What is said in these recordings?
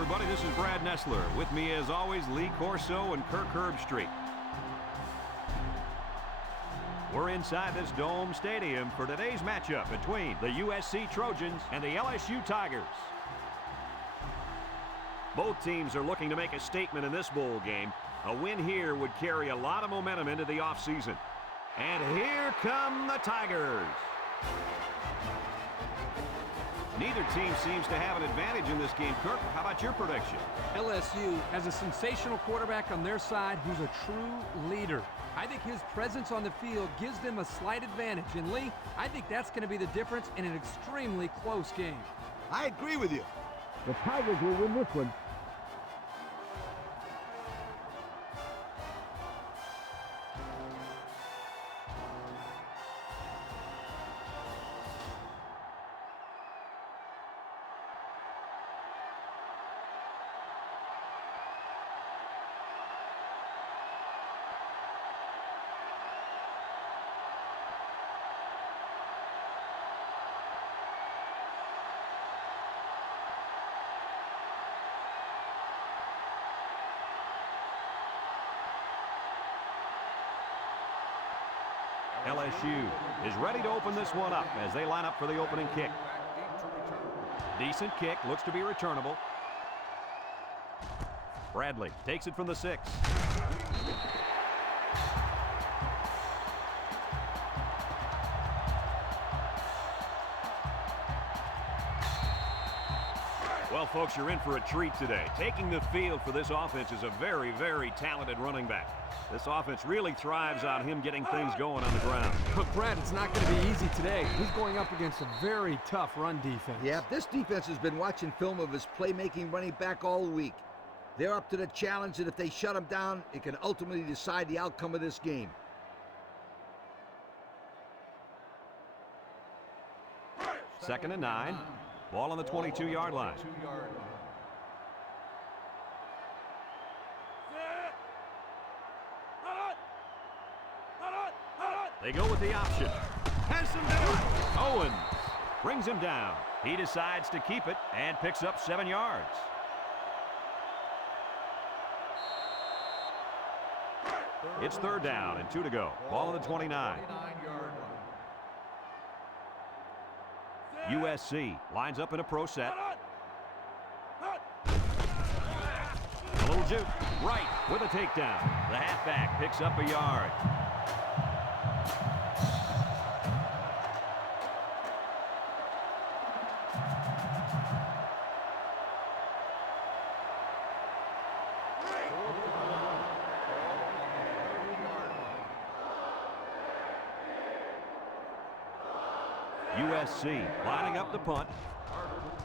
everybody. This is Brad Nessler. With me, as always, Lee Corso and Kirk Herbstreit. We're inside this Dome Stadium for today's matchup between the USC Trojans and the LSU Tigers. Both teams are looking to make a statement in this bowl game. A win here would carry a lot of momentum into the offseason. And here come the Tigers. Neither team seems to have an advantage in this game. Kirk, how about your prediction? LSU has a sensational quarterback on their side who's a true leader. I think his presence on the field gives them a slight advantage. And Lee, I think that's going to be the difference in an extremely close game. I agree with you. The Tigers will win this one. LSU is ready to open this one up as they line up for the opening kick. Decent kick, looks to be returnable. Bradley takes it from the 6. Well, folks, you're in for a treat today. Taking the field for this offense is a very, very talented running back. This offense really thrives on him getting things going on the ground. But, Brad, it's not going to be easy today. He's going up against a very tough run defense. Yeah, this defense has been watching film of his playmaking running back all week. They're up to the challenge, and if they shut him down, it can ultimately decide the outcome of this game. Second and 9. Ball on the 22-yard line. They go with the option. Has him down. Owens brings him down. He decides to keep it and picks up 7 yards. It's third down and 2 to go. Ball on the 29. USC lines up in a pro set. A little juke. Right with a takedown. The halfback picks up a yard. USC lining up the punt.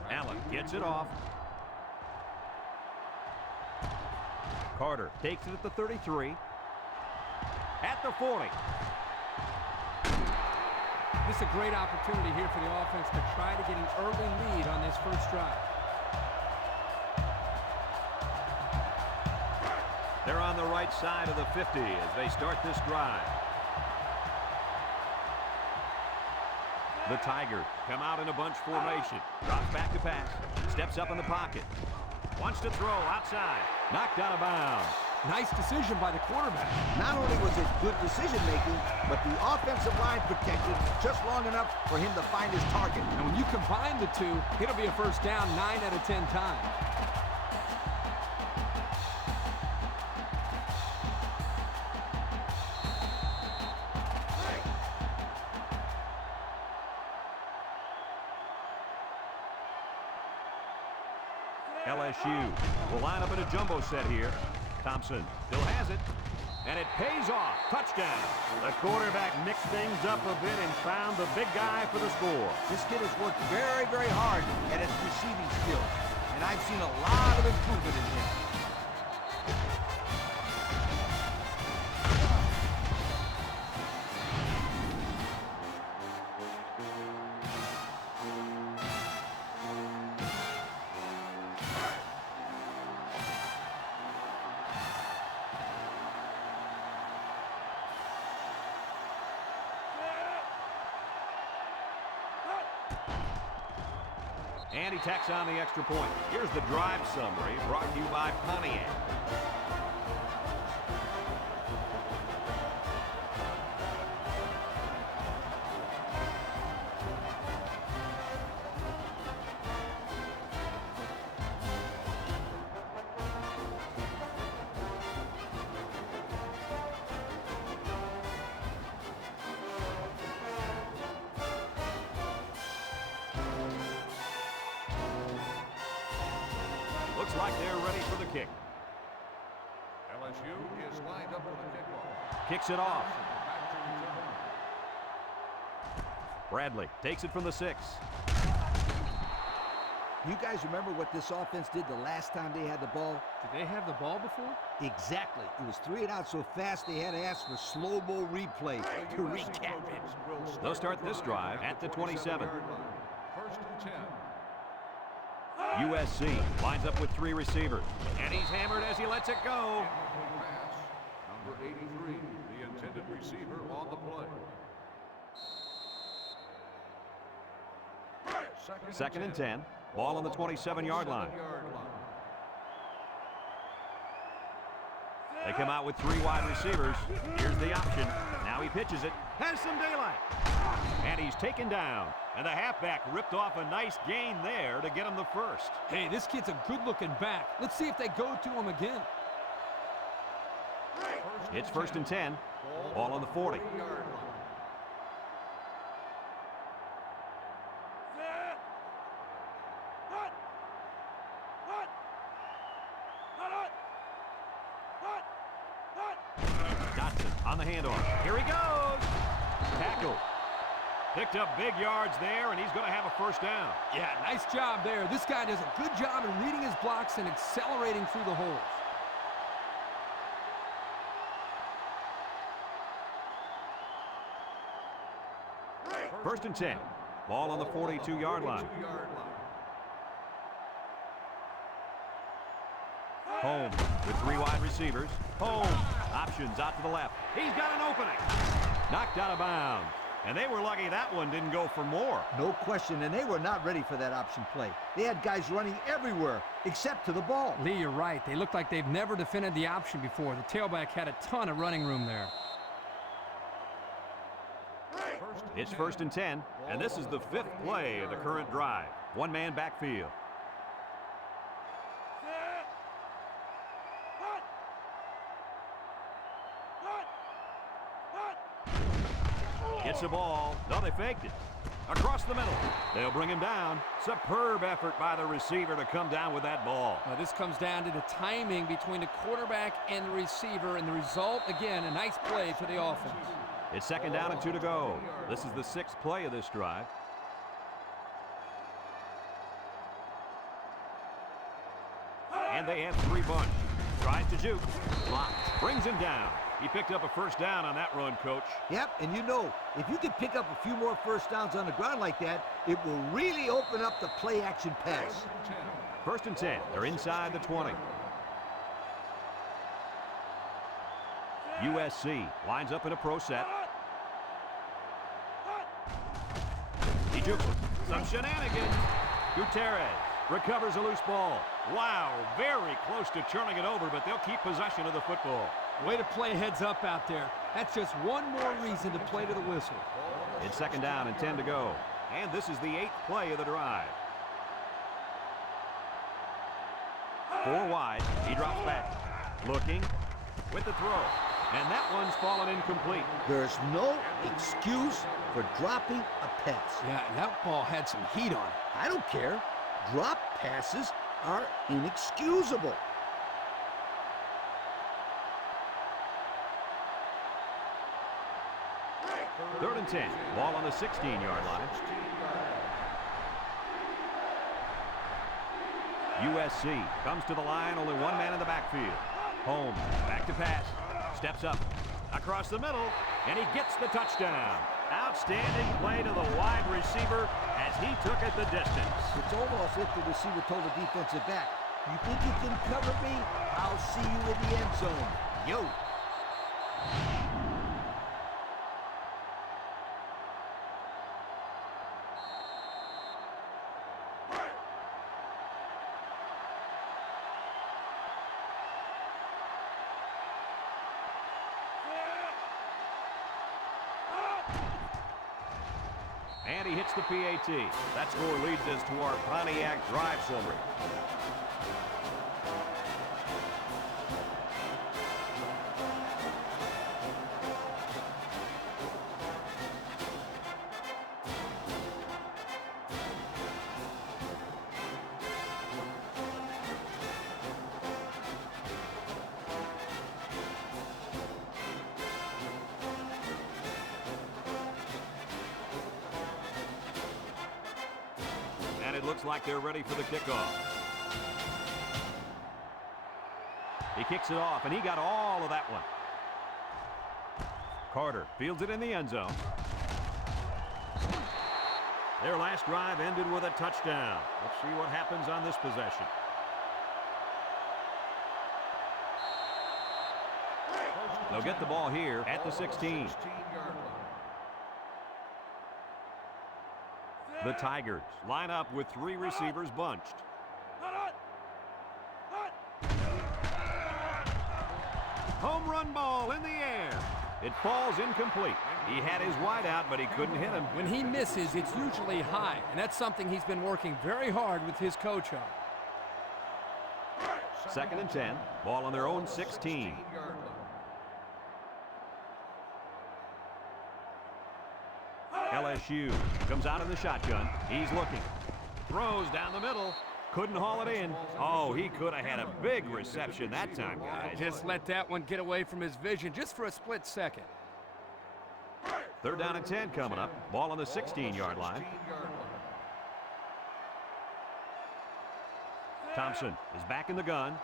Allen gets it off. Carter takes it at the 33. At the 40. This is a great opportunity here for the offense to try to get an early lead on this first drive. They're on the right side of the 50 as they start this drive. The Tigers come out in a bunch formation. Drops back to pass. Steps up in the pocket. Wants to throw outside. Knocked out of bounds. Nice decision by the quarterback. Not only was it good decision-making, but the offensive line protected just long enough for him to find his target. And when you combine the two, it'll be a first down 9 out of 10 times. LSU will line up in a jumbo set here. Thompson still has it, and it pays off. Touchdown. The quarterback mixed things up a bit and found the big guy for the score. This kid has worked very, very hard at his receiving skills, and I've seen a lot of improvement in him. And he tacks on the extra point. Here's the drive summary brought to you by Pontiac. Looks like they're ready for the kick. LSU is lined up for the kickoff. Kicks it off. Bradley takes it from the 6. You guys remember what this offense did the last time they had the ball? Did they have the ball before? Exactly. It was 3 and out so fast they had to ask for slow-mo replay to recap it. They'll start this drive at the 27. First and 10. USC lines up with 3 receivers. And he's hammered as he lets it go. Pass. Number 83, the intended receiver on the play. Second and 10. Ball on the 27-yard line. They come out with 3 wide receivers. Here's the option. Now he pitches it. Has some daylight. And he's taken down. And the halfback ripped off a nice gain there to get him the first. Hey, this kid's a good-looking back. Let's see if they go to him again. It's first and 10. Ball on the 40. Dotson on the handoff. Here he goes. Tackle. Picked up big yards there, and he's going to have a first down. Yeah, nice job there. This guy does a good job in reading his blocks and accelerating through the holes. First and 10. Ball on the 42-yard line. Home with 3 wide receivers. Home. Options out to the left. He's got an opening. Knocked out of bounds. And they were lucky that one didn't go for more. No question, and they were not ready for that option play. They had guys running everywhere except to the ball. Lee, you're right. They look like they've never defended the option before. The tailback had a ton of running room there. It's first and 10, and this is the 5th play of the current drive. One-man backfield. Gets the ball. No, they faked it. Across the middle. They'll bring him down. Superb effort by the receiver to come down with that ball. Now, this comes down to the timing between the quarterback and the receiver, and the result, again, a nice play for the offense. It's second down and 2 to go. This is the 6th play of this drive. And they have 3 bunch. Tries to juke. Blocked. Brings him down. He picked up a first down on that run, Coach. Yep, and you know, if you can pick up a few more first downs on the ground like that, it will really open up the play-action pass. First and 10. They're inside the 20. USC lines up in a pro set. He jukes it. Some shenanigans. Gutierrez recovers a loose ball. Wow, very close to turning it over, but they'll keep possession of the football. Way to play heads up out there. That's just one more reason to play to the whistle. It's second down and 10 to go. And this is the 8th play of the drive. 4 wide. He drops back. Looking with the throw. And that one's fallen incomplete. There's no excuse for dropping a pass. Yeah, and that ball had some heat on it. I don't care. Drop passes are inexcusable. Third and 10. Ball on the 16-yard line. USC comes to the line. Only one man in the backfield. Holmes back to pass. Steps up. Across the middle. And he gets the touchdown. Outstanding play to the wide receiver as he took it the distance. It's almost if the receiver told the defensive back, you think you can cover me? I'll see you in the end zone. Yo. and he hits the PAT. That score leads us to our Pontiac drive summary. And it looks like they're ready for the kickoff. He kicks it off, and he got all of that one. Carter fields it in the end zone. Their last drive ended with a touchdown. Let's see what happens on this possession. They'll get the ball here at the 16. The Tigers line up with 3 receivers bunched. Home run ball in the air. It falls incomplete. He had his wide out, but he couldn't hit him. When he misses, it's usually high, and that's something he's been working very hard with his coach on. 2nd and 10. Ball on their own 16. LSU comes out in the shotgun. He's looking. Throws down the middle. Couldn't haul it in. Oh, he could have had a big reception that time, guys. Just let that one get away from his vision just for a split second. 3rd down and 10 coming up. Ball on the 16-yard line. Thompson is back in the gun.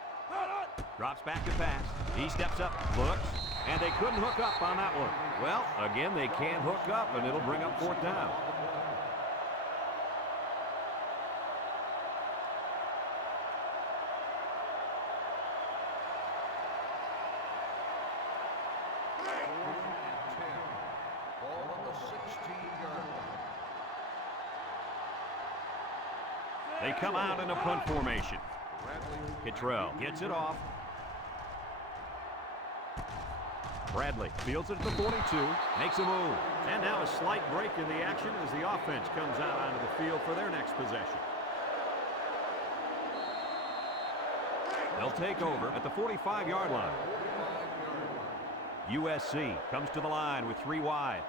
Drops back to pass. He steps up, looks, and they couldn't hook up on that one. Well, again, they can't hook up, and it'll bring up 4th down. They come out in a punt formation. Kittrell gets it off. Bradley fields it at the 42, makes a move. And now a slight break in the action as the offense comes out onto the field for their next possession. They'll take over at the 45-yard line. USC comes to the line with 3 wide.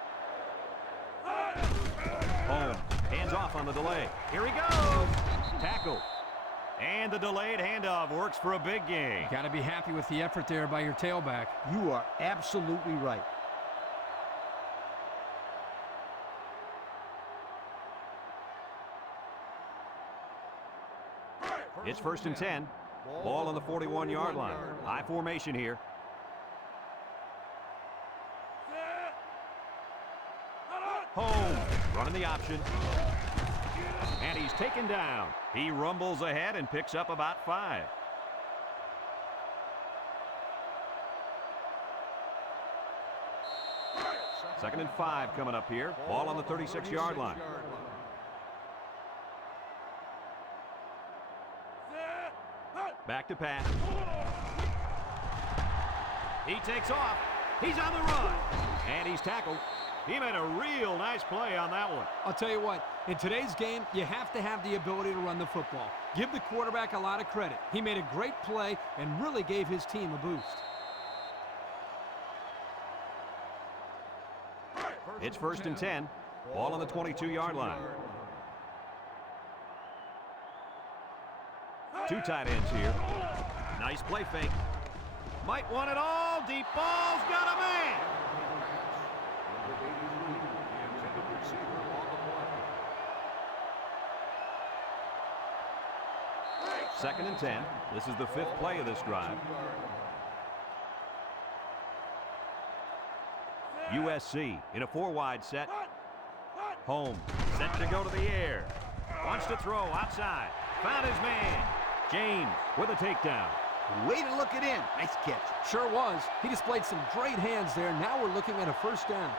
Holmes hands off on the delay. Here he goes. Tackle. And the delayed handoff works for a big gain. Got to be happy with the effort there by your tailback. You are absolutely right. It's 1st and 10. Ball on the 41-yard line. High formation here. Holmes running the option. And he's taken down. He rumbles ahead and picks up about 5. Second and 5 coming up here. Ball on the 36-yard line. Back to pass. He takes off. He's on the run. And he's tackled. He made a real nice play on that one. I'll tell you what, in today's game, you have to have the ability to run the football. Give the quarterback a lot of credit. He made a great play and really gave his team a boost. It's 1st and 10. Ball on the 22-yard line. 2 tight ends here. Nice play fake. Might want it all. Deep ball's got a man. 2nd and 10. This is the 5th play of this drive. USC in a 4-wide set. Holmes set to go to the air. Wants to throw outside. Found his man. James with a takedown. Way to look it in. Nice catch. Sure was. He displayed some great hands there. Now we're looking at a 1st down.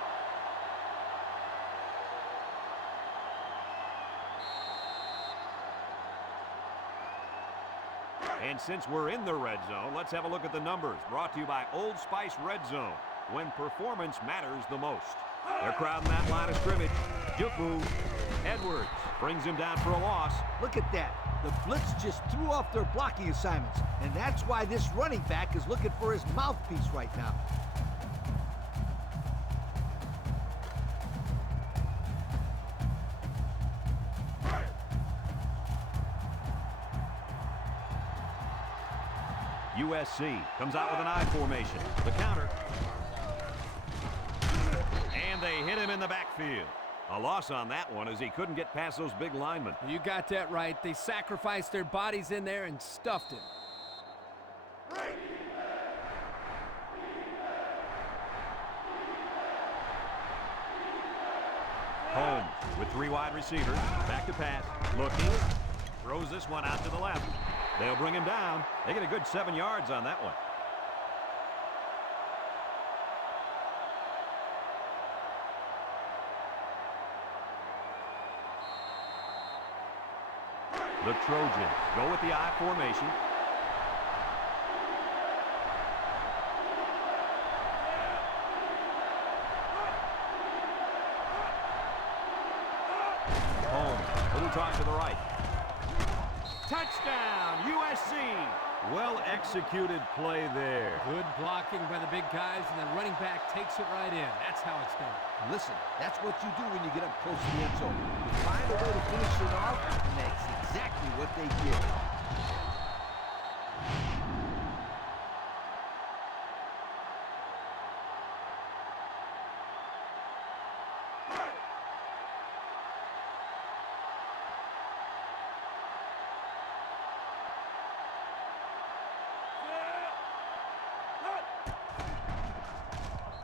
And since we're in the red zone, let's have a look at the numbers. Brought to you by Old Spice Red Zone, when performance matters the most. They're crowding that line of scrimmage. Juke move. Edwards brings him down for a loss. Look at that. The blitz just threw off their blocking assignments, and that's why this running back is looking for his mouthpiece right now. USC comes out with an I formation. The counter. And they hit him in the backfield. A loss on that one as he couldn't get past those big linemen. You got that right. They sacrificed their bodies in there and stuffed him. Holmes with 3 wide receivers. Back to pass. Looking. Throws this one out to the left. They'll bring him down. They get a good 7 yards on that one. The Trojans go with the I formation. Holmes, little toss to the right. Touchdown, USC! Well-executed play there. Good blocking by the big guys, and the running back takes it right in. That's how it's done. Listen, that's what you do when you get up close to the end zone. You find a way to finish it off, and that's exactly what they did.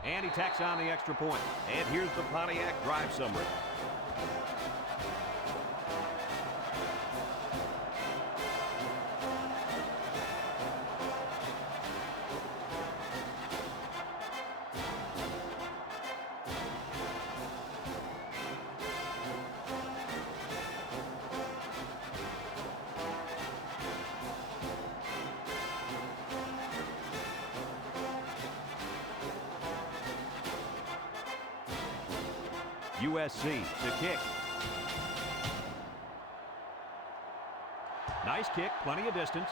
And he tacks on the extra point. And here's the Pontiac drive summary. USC to kick. Nice kick, plenty of distance.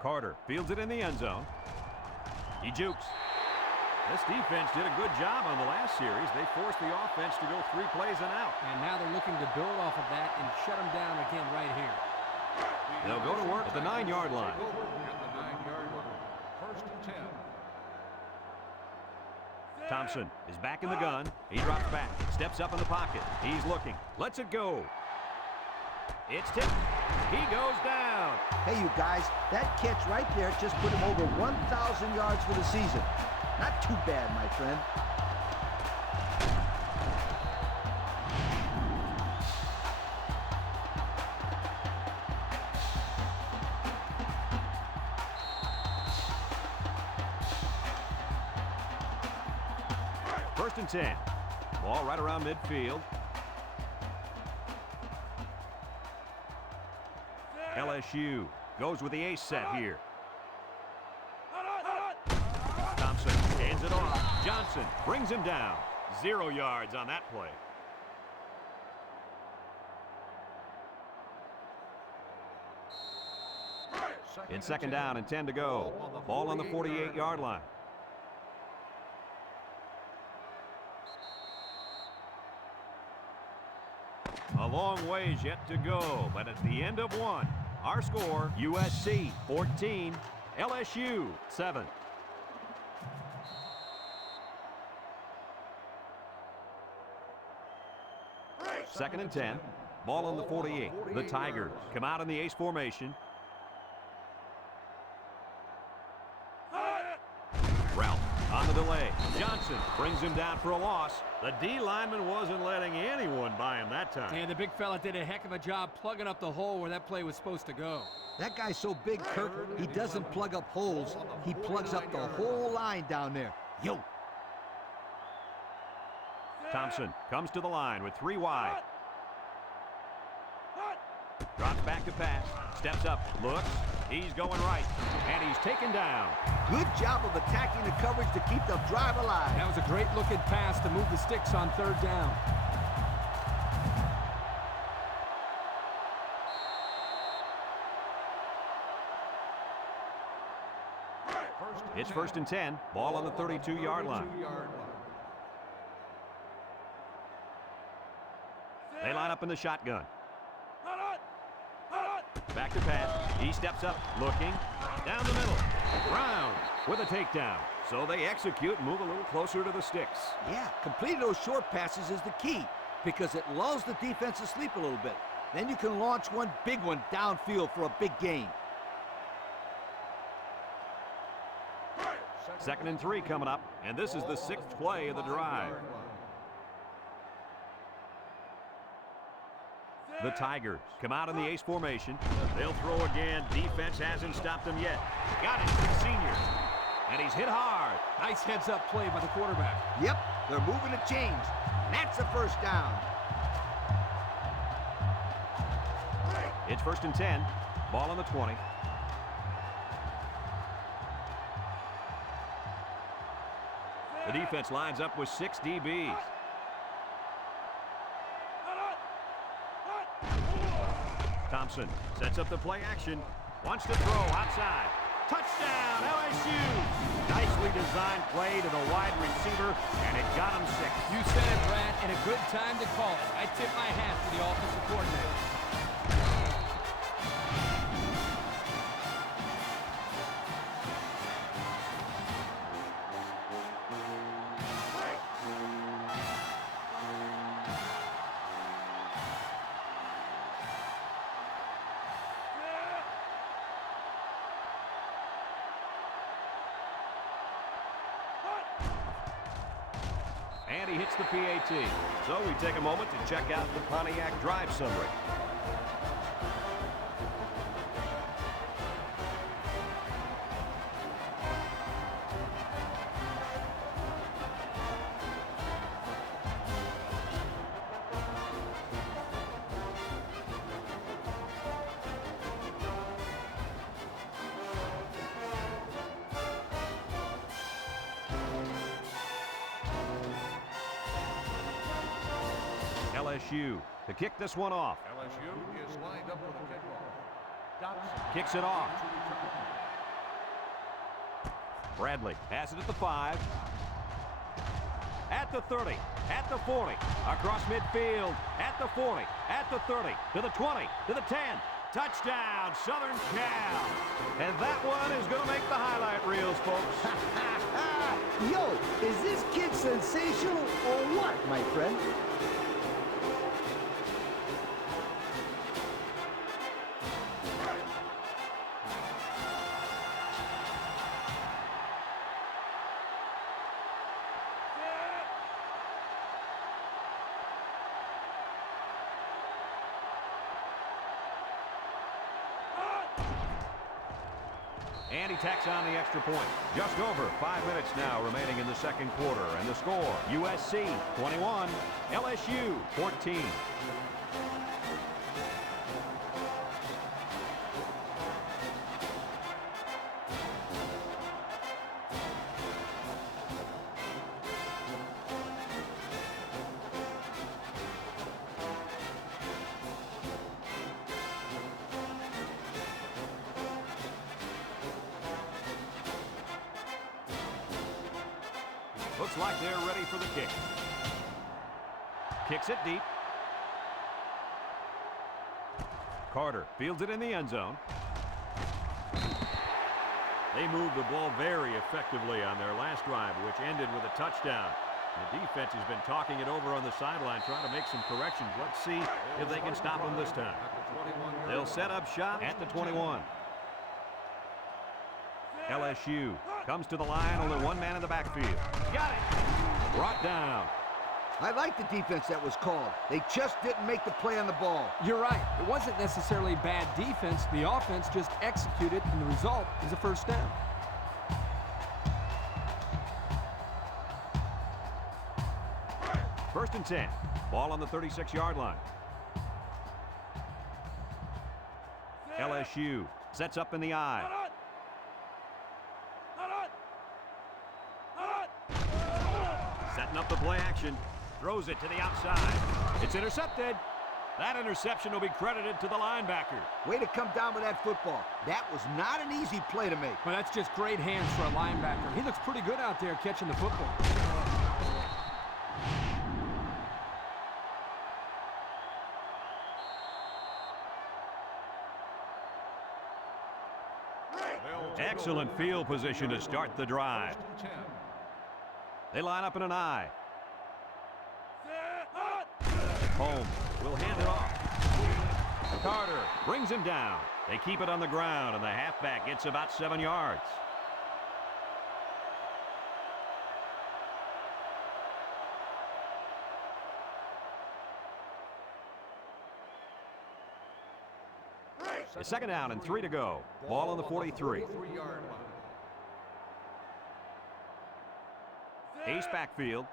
Carter fields it in the end zone. He jukes. This defense did a good job on the last series. They forced the offense to go 3 plays and out. And now they're looking to build off of that and shut them down again right here. They'll go to work at the 9-yard line. At the 9-yard line. 1st and 10. Thompson is back in the gun. He drops back, steps up in the pocket. He's looking, lets it go. It's tipped. He goes down. Hey, you guys, that catch right there just put him over 1,000 yards for the season. Not too bad, my friend. First and 10. Ball right around midfield. LSU goes with the ace set here. Thompson hands it off. Johnson brings him down. 0 yards on that play. It's 2nd down and 10 to go. Ball on the 48-yard line. A long ways yet to go, but at the end of 1, our score, USC 14, LSU 7. Second and 10, ball on the 48. The Tigers come out in the ace formation. Ralph on the delay. Johnson brings him down for a loss. The D lineman wasn't letting anyone by him that time. And the big fella did a heck of a job plugging up the hole where that play was supposed to go. That guy's so big, Kirk, he doesn't plug up holes. He plugs up the whole line down there. Yo. Thompson comes to the line with 3 wide. Drops back to pass. Steps up. Looks. He's going right. And he's taken down. Good job of attacking the coverage to keep the drive alive. That was a great looking pass to move the sticks on third down. It's 1st and 10. Ball on the 32-yard line. They line up in the shotgun. Back to pass. He steps up, looking. Down the middle. Brown with a takedown. So they execute and move a little closer to the sticks. Yeah, completing those short passes is the key because it lulls the defense to sleep a little bit. Then you can launch one big one downfield for a big gain. 2nd and 3 coming up, and this is the 6th play of the drive. The Tigers come out in the ace formation. They'll throw again. Defense hasn't stopped them yet. Got it for the senior. And he's hit hard. Nice heads-up play by the quarterback. Yep, they're moving the chains. That's a first down. It's 1st and 10. Ball on the 20. The defense lines up with 6 DBs. Thompson sets up the play action. Wants to throw outside. Touchdown, LSU! Nicely designed play to the wide receiver, and it got him 6. You said it, Brad, and a good time to call it. I tip my hat to the offensive coordinator. And he hits the PAT. So we take a moment to check out the Pontiac drive summary. LSU to kick this one off. LSU is lined up for the kickoff. Kicks it off. Bradley has it at the 5. At the 30. At the 40. Across midfield. At the 40. At the 30. To the 20. To the 10. Touchdown, Southern Cal. And that one is going to make the highlight reels, folks. Yo, is this kid sensational or what, my friend? And he tacks on the extra point. Just over 5 minutes now remaining in the second quarter. And the score, USC 21, LSU 14. Looks like they're ready for the kick. Kicks it deep. Carter fields it in the end zone. They moved the ball very effectively on their last drive, which ended with a touchdown. The defense has been talking it over on the sideline, trying to make some corrections. Let's see if they can stop them this time. They'll set up shop at the 21. LSU comes to the line, only one man in the backfield. Got it! Brought down. I like the defense that was called. They just didn't make the play on the ball. You're right. It wasn't necessarily bad defense. The offense just executed, and the result is a first down. First and 10. Ball on the 36-yard line. LSU sets up in the I. Setting up the play action. Throws it to the outside. It's intercepted. That interception will be credited to the linebacker. Way to come down with that football. That was not an easy play to make. Well, that's just great hands for a linebacker. He looks pretty good out there catching the football. Excellent field position to start the drive. They line up in an I. Holmes will hand it off. Carter brings him down. They keep it on the ground, and the halfback gets about 7 yards. It's second down and 3 to go. Ball on the 43. Ace backfield.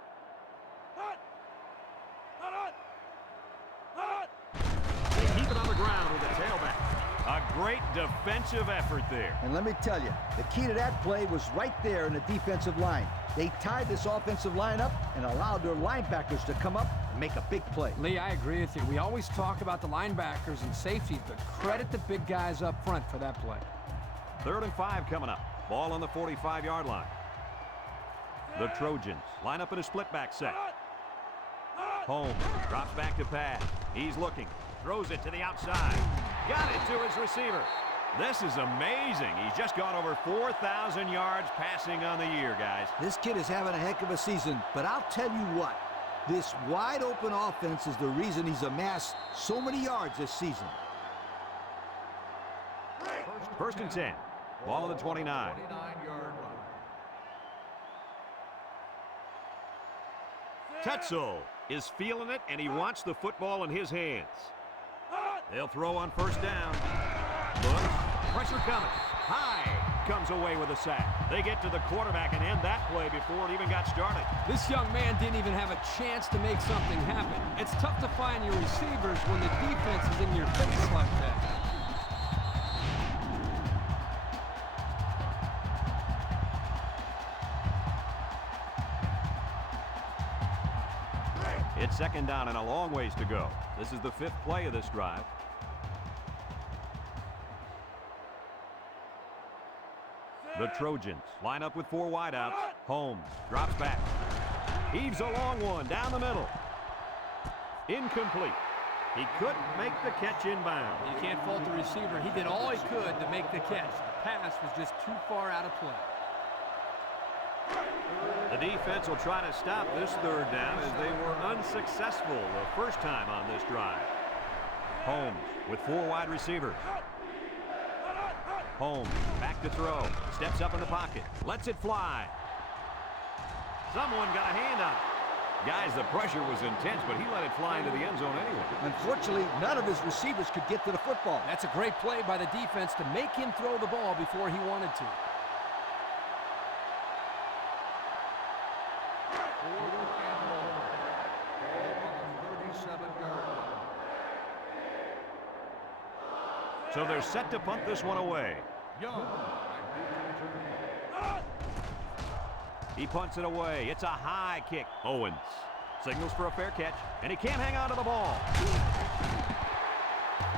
They keep it on the ground with the tailback. A great defensive effort there. And let me tell you, the key to that play was right there in the defensive line. They tied this offensive line up and allowed their linebackers to come up and make a big play. Lee, I agree with you. We always talk about the linebackers and safeties, but credit the big guys up front for that play. 3rd and 5 coming up. Ball on the 45-yard line. The Trojans line up in a split back set. Holmes drops back to pass. He's looking. Throws it to the outside. Got it to his receiver. This is amazing. He's just gone over 4,000 yards passing on the year, guys. This kid is having a heck of a season, but I'll tell you what. This wide-open offense is the reason he's amassed so many yards this season. 1st and 10. Ball on the 29. Tetzel is feeling it, and he wants the football in his hands. They'll throw on 1st down. Looks. Pressure coming. High comes away with a sack. They get to the quarterback and end that play before it even got started. This young man didn't even have a chance to make something happen. It's tough to find your receivers when the defense is in your face like that. It's 2nd down and a long ways to go. This is the 5th play of this drive. The Trojans line up with 4 wideouts. Holmes drops back. Heaves a long one down the middle. Incomplete. He couldn't make the catch inbound. You can't fault the receiver. He did all he could to make the catch. The pass was just too far out of play. The defense will try to stop this 3rd down as they were unsuccessful the first time on this drive. Holmes with 4 wide receivers. Holmes back to throw. Steps up in the pocket. Lets it fly. Someone got a hand on it. Guys, the pressure was intense, but he let it fly into the end zone anyway. Unfortunately, none of his receivers could get to the football. That's a great play by the defense to make him throw the ball before he wanted to. So they're set to punt this one away. He punts it away. It's a high kick. Owens signals for a fair catch, and he can't hang on to the ball.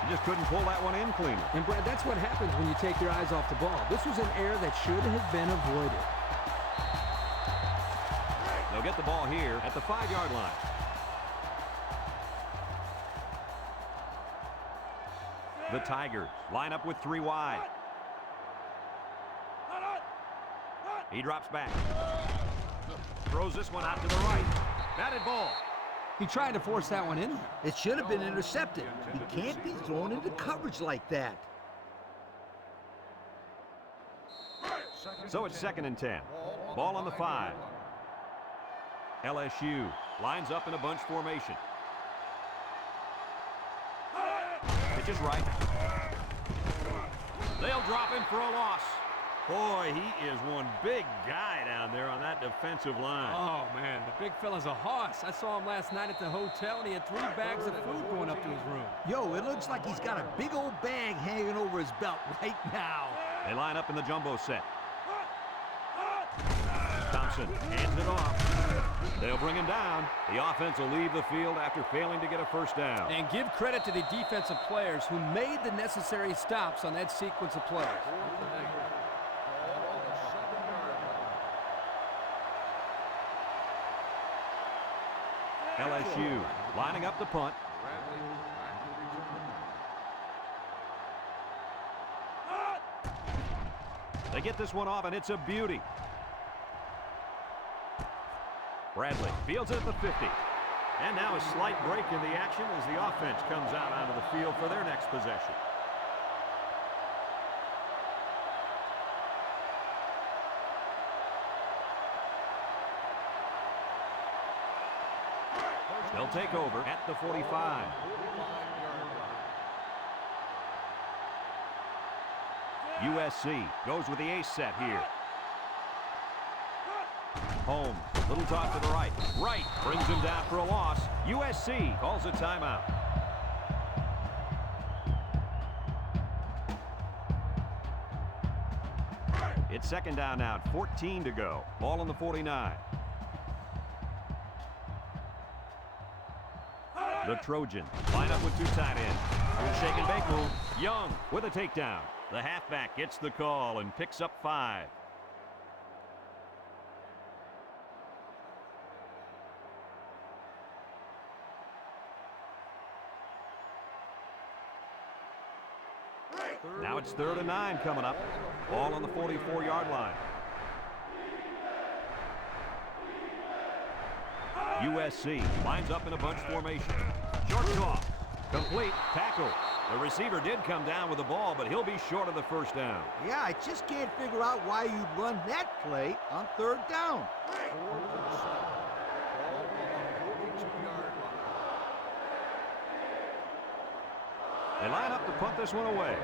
He just couldn't pull that one in cleanly. And Brad, that's what happens when you take your eyes off the ball. This was an error that should have been avoided. They'll get the ball here at the 5-yard line. The Tigers line up with 3 wide. He drops back. Throws this one out to the right. Batted ball. He tried to force that one in. It should have been intercepted. He can't be thrown into coverage like that. So it's 2nd and 10. Ball on the 5. LSU lines up in a bunch formation. Pitch is right. They'll drop him for a loss. Boy, he is one big guy down there on that defensive line. Oh, man, the big fella's a hoss. I saw him last night at the hotel, and he had 3 bags of food going up to his room. Yo, it looks like he's got a big old bag hanging over his belt right now. They line up in the jumbo set. Thompson hands it off. They'll bring him down. The offense will leave the field after failing to get a first down. And give credit to the defensive players who made the necessary stops on that sequence of plays. LSU lining up the punt. They get this one off, and it's a beauty. Bradley fields it at the 50. And now a slight break in the action as the offense comes out onto the field for their next possession. They'll take over at the 45. USC goes with the ace set here. Holmes, little toss to the right. Right brings him down for a loss. USC calls a timeout. It's second down now, 14 to go. Ball on the 49. The Trojans line up with 2 tight ends. Good shake and bake move. Young with a takedown. The halfback gets the call and picks up 5. Now it's 3rd and 9 coming up. Ball on the 44-yard line. USC lines up in a bunch formation. Short toss. Complete. Tackle. The receiver did come down with the ball, but he'll be short of the first down. Yeah, I just can't figure out why you'd run that play on 3rd down. They line up to punt this one away.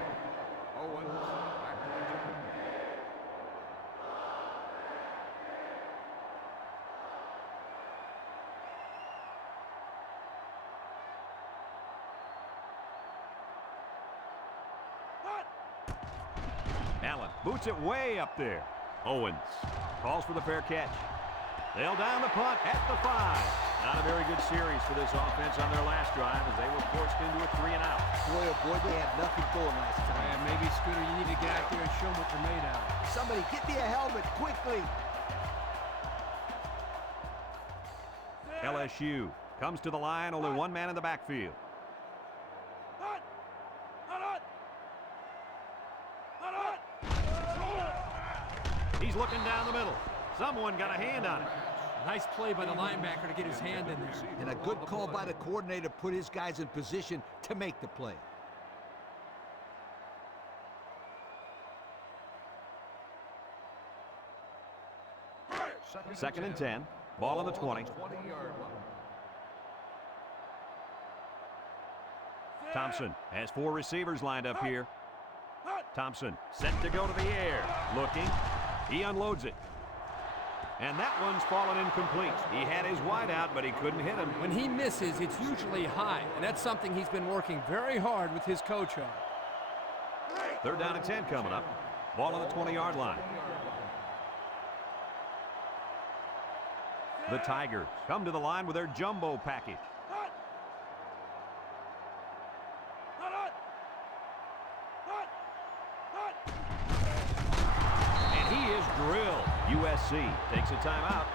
Allen boots it way up there. Owens calls for the fair catch. They'll down the punt at the 5. Not a very good series for this offense on their last drive as they were forced into a 3-and-out. Boy, oh boy, they had nothing going last time. And maybe, Scooter, you need to get out there and show them what you're made out of. Somebody get me a helmet quickly. LSU comes to the line, only 1 man in the backfield. He's looking down the middle. Someone got a hand on it. Nice play by the linebacker to get his hand in there. And a good call by the coordinator to put his guys in position to make the play. Second and 10. Ball on the 20. Thompson has 4 receivers lined up here. Thompson set to go to the air. Looking. He unloads it. And that one's fallen incomplete. He had his wide out, but he couldn't hit him. When he misses, it's usually high, and that's something he's been working very hard with his coach on. 3rd down and 10 coming up. Ball on the 20-yard line. The Tigers come to the line with their jumbo package. And he is drilled. USC takes a timeout.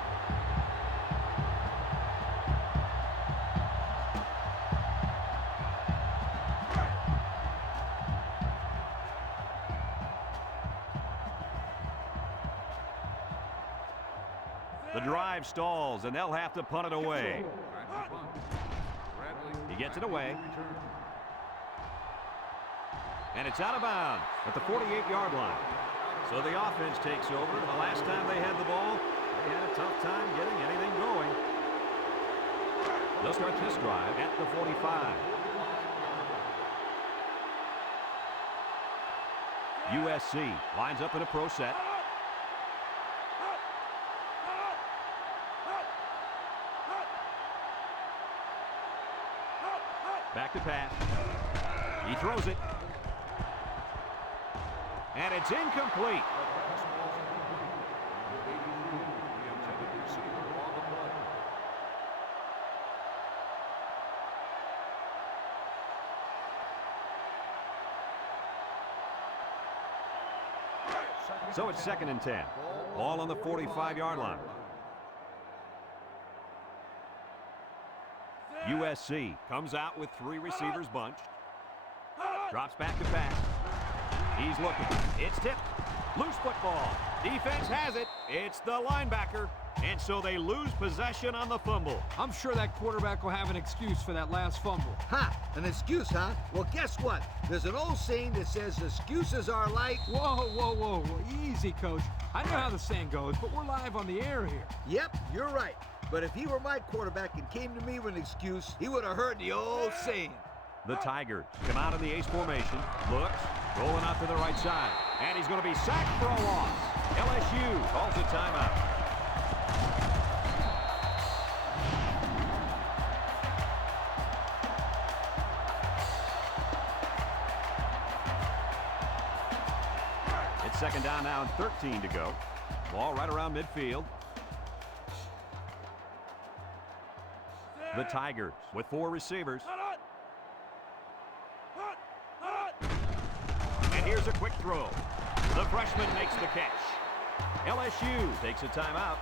The drive stalls, and they'll have to punt it away. He gets it away. And it's out of bounds at the 48-yard line. So the offense takes over. The last time they had the ball, they had a tough time getting anything going. They'll start this drive at the 45. USC lines up in a pro set. Back to pass. He throws it. And it's incomplete. So it's 2nd and 10. Ball on the 45-yard line. USC comes out with 3 receivers bunched. Drops back to pass. He's looking. It's tipped. Loose football. Defense has it. It's the linebacker. And so they lose possession on the fumble. I'm sure that quarterback will have an excuse for that last fumble. Ha! An excuse, huh? Well, guess what? There's an old saying that says excuses are like... Whoa, whoa, whoa, whoa. Easy, Coach. I know how the saying goes, but we're live on the air here. Yep, you're right. But if he were my quarterback and came to me with an excuse, he would have heard the old saying. The Tigers come out in the ace formation. Looks, rolling out to the right side. And he's going to be sacked for a loss. LSU calls a timeout. It's 2nd down now and 13 to go. Ball right around midfield. The Tigers with 4 receivers. And here's a quick throw. The freshman makes the catch. LSU takes a timeout.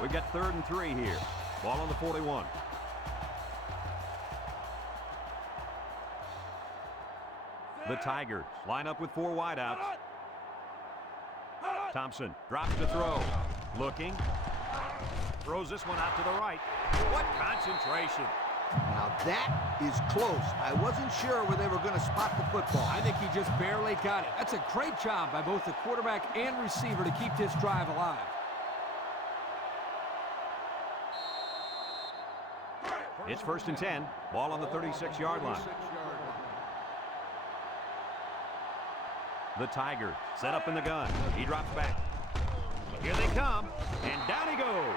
We've got 3rd and 3 here. Ball on the 41. The Tigers line up with 4 wideouts. Thompson drops to throw. Looking. Throws this one out to the right. What concentration. Now that is close. I wasn't sure where they were going to spot the football. I think he just barely got it. That's a great job by both the quarterback and receiver to keep this drive alive. It's 1st and 10. Ball on the 36-yard line. The Tigers set up in the gun. He drops back. Here they come, and down he goes.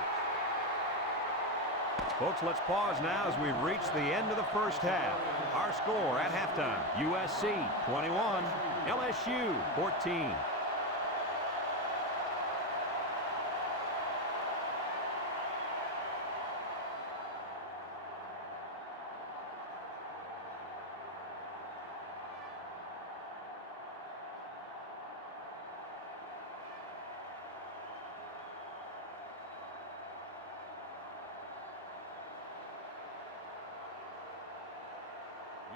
Folks, let's pause now as we've reached the end of the first half. Our score at halftime, USC 21, LSU 14.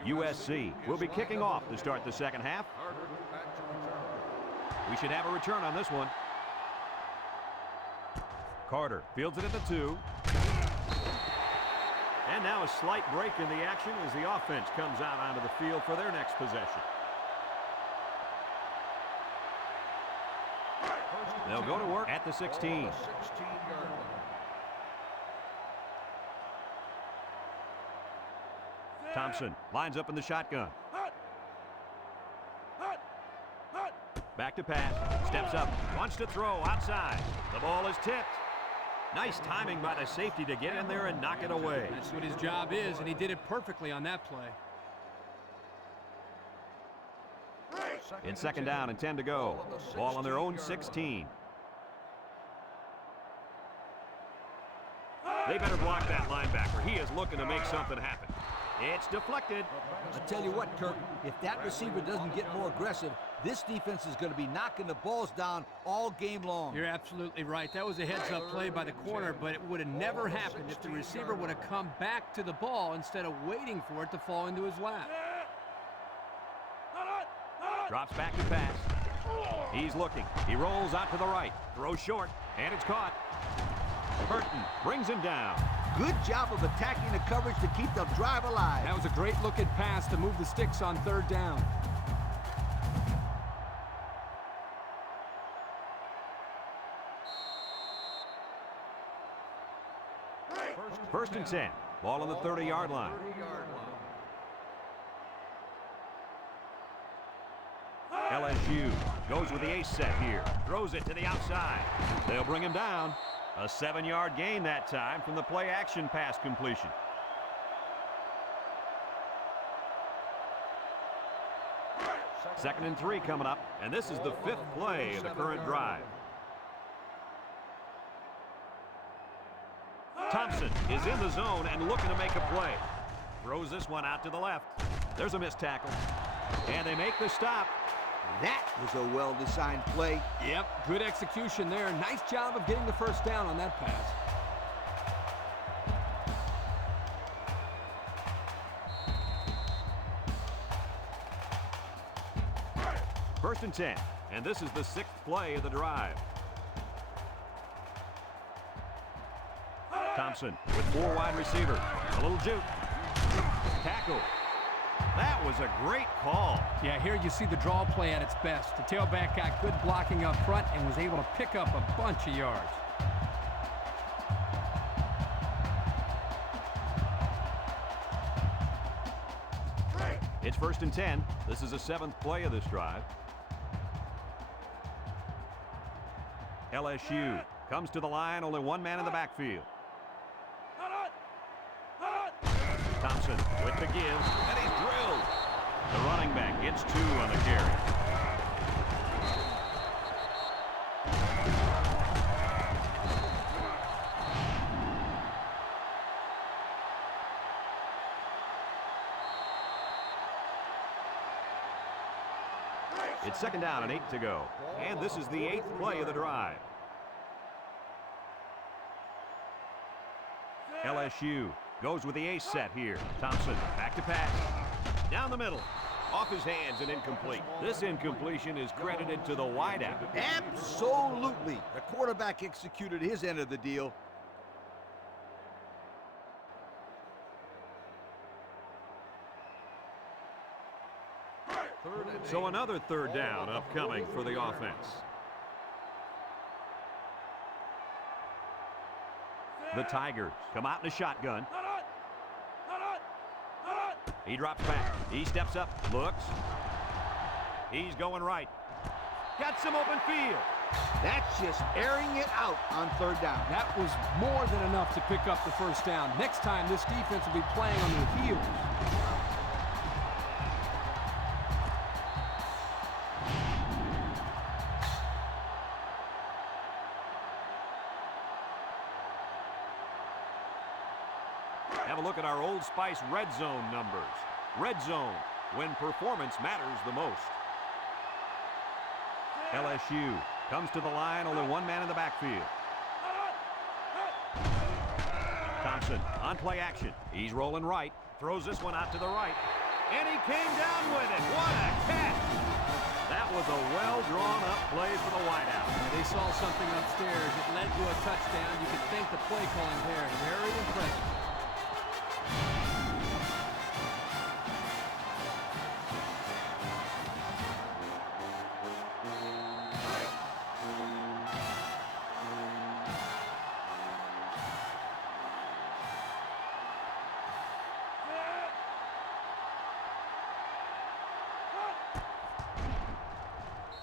USC will be kicking off to start the second half. We should have a return on this one. Carter fields it at the 2. And now a slight break in the action as the offense comes out onto the field for their next possession. They'll go to work at the 16. Thompson lines up in the shotgun. Back to pass. Steps up. Wants to throw outside. The ball is tipped. Nice timing by the safety to get in there and knock it away. That's what his job is, and he did it perfectly on that play. In 2nd down and 10 to go. Ball on their own 16. They better block that linebacker. He is looking to make something happen. It's deflected. I tell you what, Kirk, if that receiver doesn't get more aggressive, this defense is going to be knocking the balls down all game long. You're absolutely right. That was a heads-up play by the corner, but it would have never happened if the receiver would have come back to the ball instead of waiting for it to fall into his lap. Drops back to pass. He's looking. He rolls out to the right. Throws short, and it's caught. Burton brings him down. Good job of attacking the coverage to keep the drive alive. That was a great-looking pass to move the sticks on 3rd down. First and 10. Ball on the 30-yard line. LSU goes with the ace set here. Throws it to the outside. They'll bring him down. A 7-yard gain that time from the play-action pass completion. Second and 3 coming up, and this is the 5th play of the current drive. Thompson is in the zone and looking to make a play. Throws this one out to the left. There's a missed tackle. And they make the stop. That was a well-designed play. Yep, good execution there. Nice job of getting the first down on that pass. First and 10, and this is the 6th play of the drive. Thompson with 4 wide receivers. A little juke. Tackle. That was a great call. Yeah, here you see the draw play at its best. The tailback got good blocking up front and was able to pick up a bunch of yards. It's first and 10. This is the 7th play of this drive. LSU comes to the line, only one man in the backfield. Thompson with the give, and he's drilled. The running back gets 2 on the carry. It's second down and 8 to go. And this is the 8th play of the drive. LSU goes with the ace set here. Thompson back to pass. Down the middle. Off his hands and incomplete. This incompletion is credited to the wideout. Absolutely. The quarterback executed his end of the deal. So another third down upcoming for the offense. The Tigers come out in a shotgun. He drops back. He steps up. Looks. He's going right. Got some open field. That's just airing it out on third down. That was more than enough to pick up the first down. Next time, this defense will be playing on their heels. Have a look at our Old Spice red zone numbers. Red zone, when performance matters the most. LSU comes to the line, only one man in the backfield. Thompson on play action. He's rolling right. Throws this one out to the right. And he came down with it. What a catch! That was a well-drawn-up play for the wideout. They saw something upstairs. It led to a touchdown. You could thank the play calling there. Very impressive.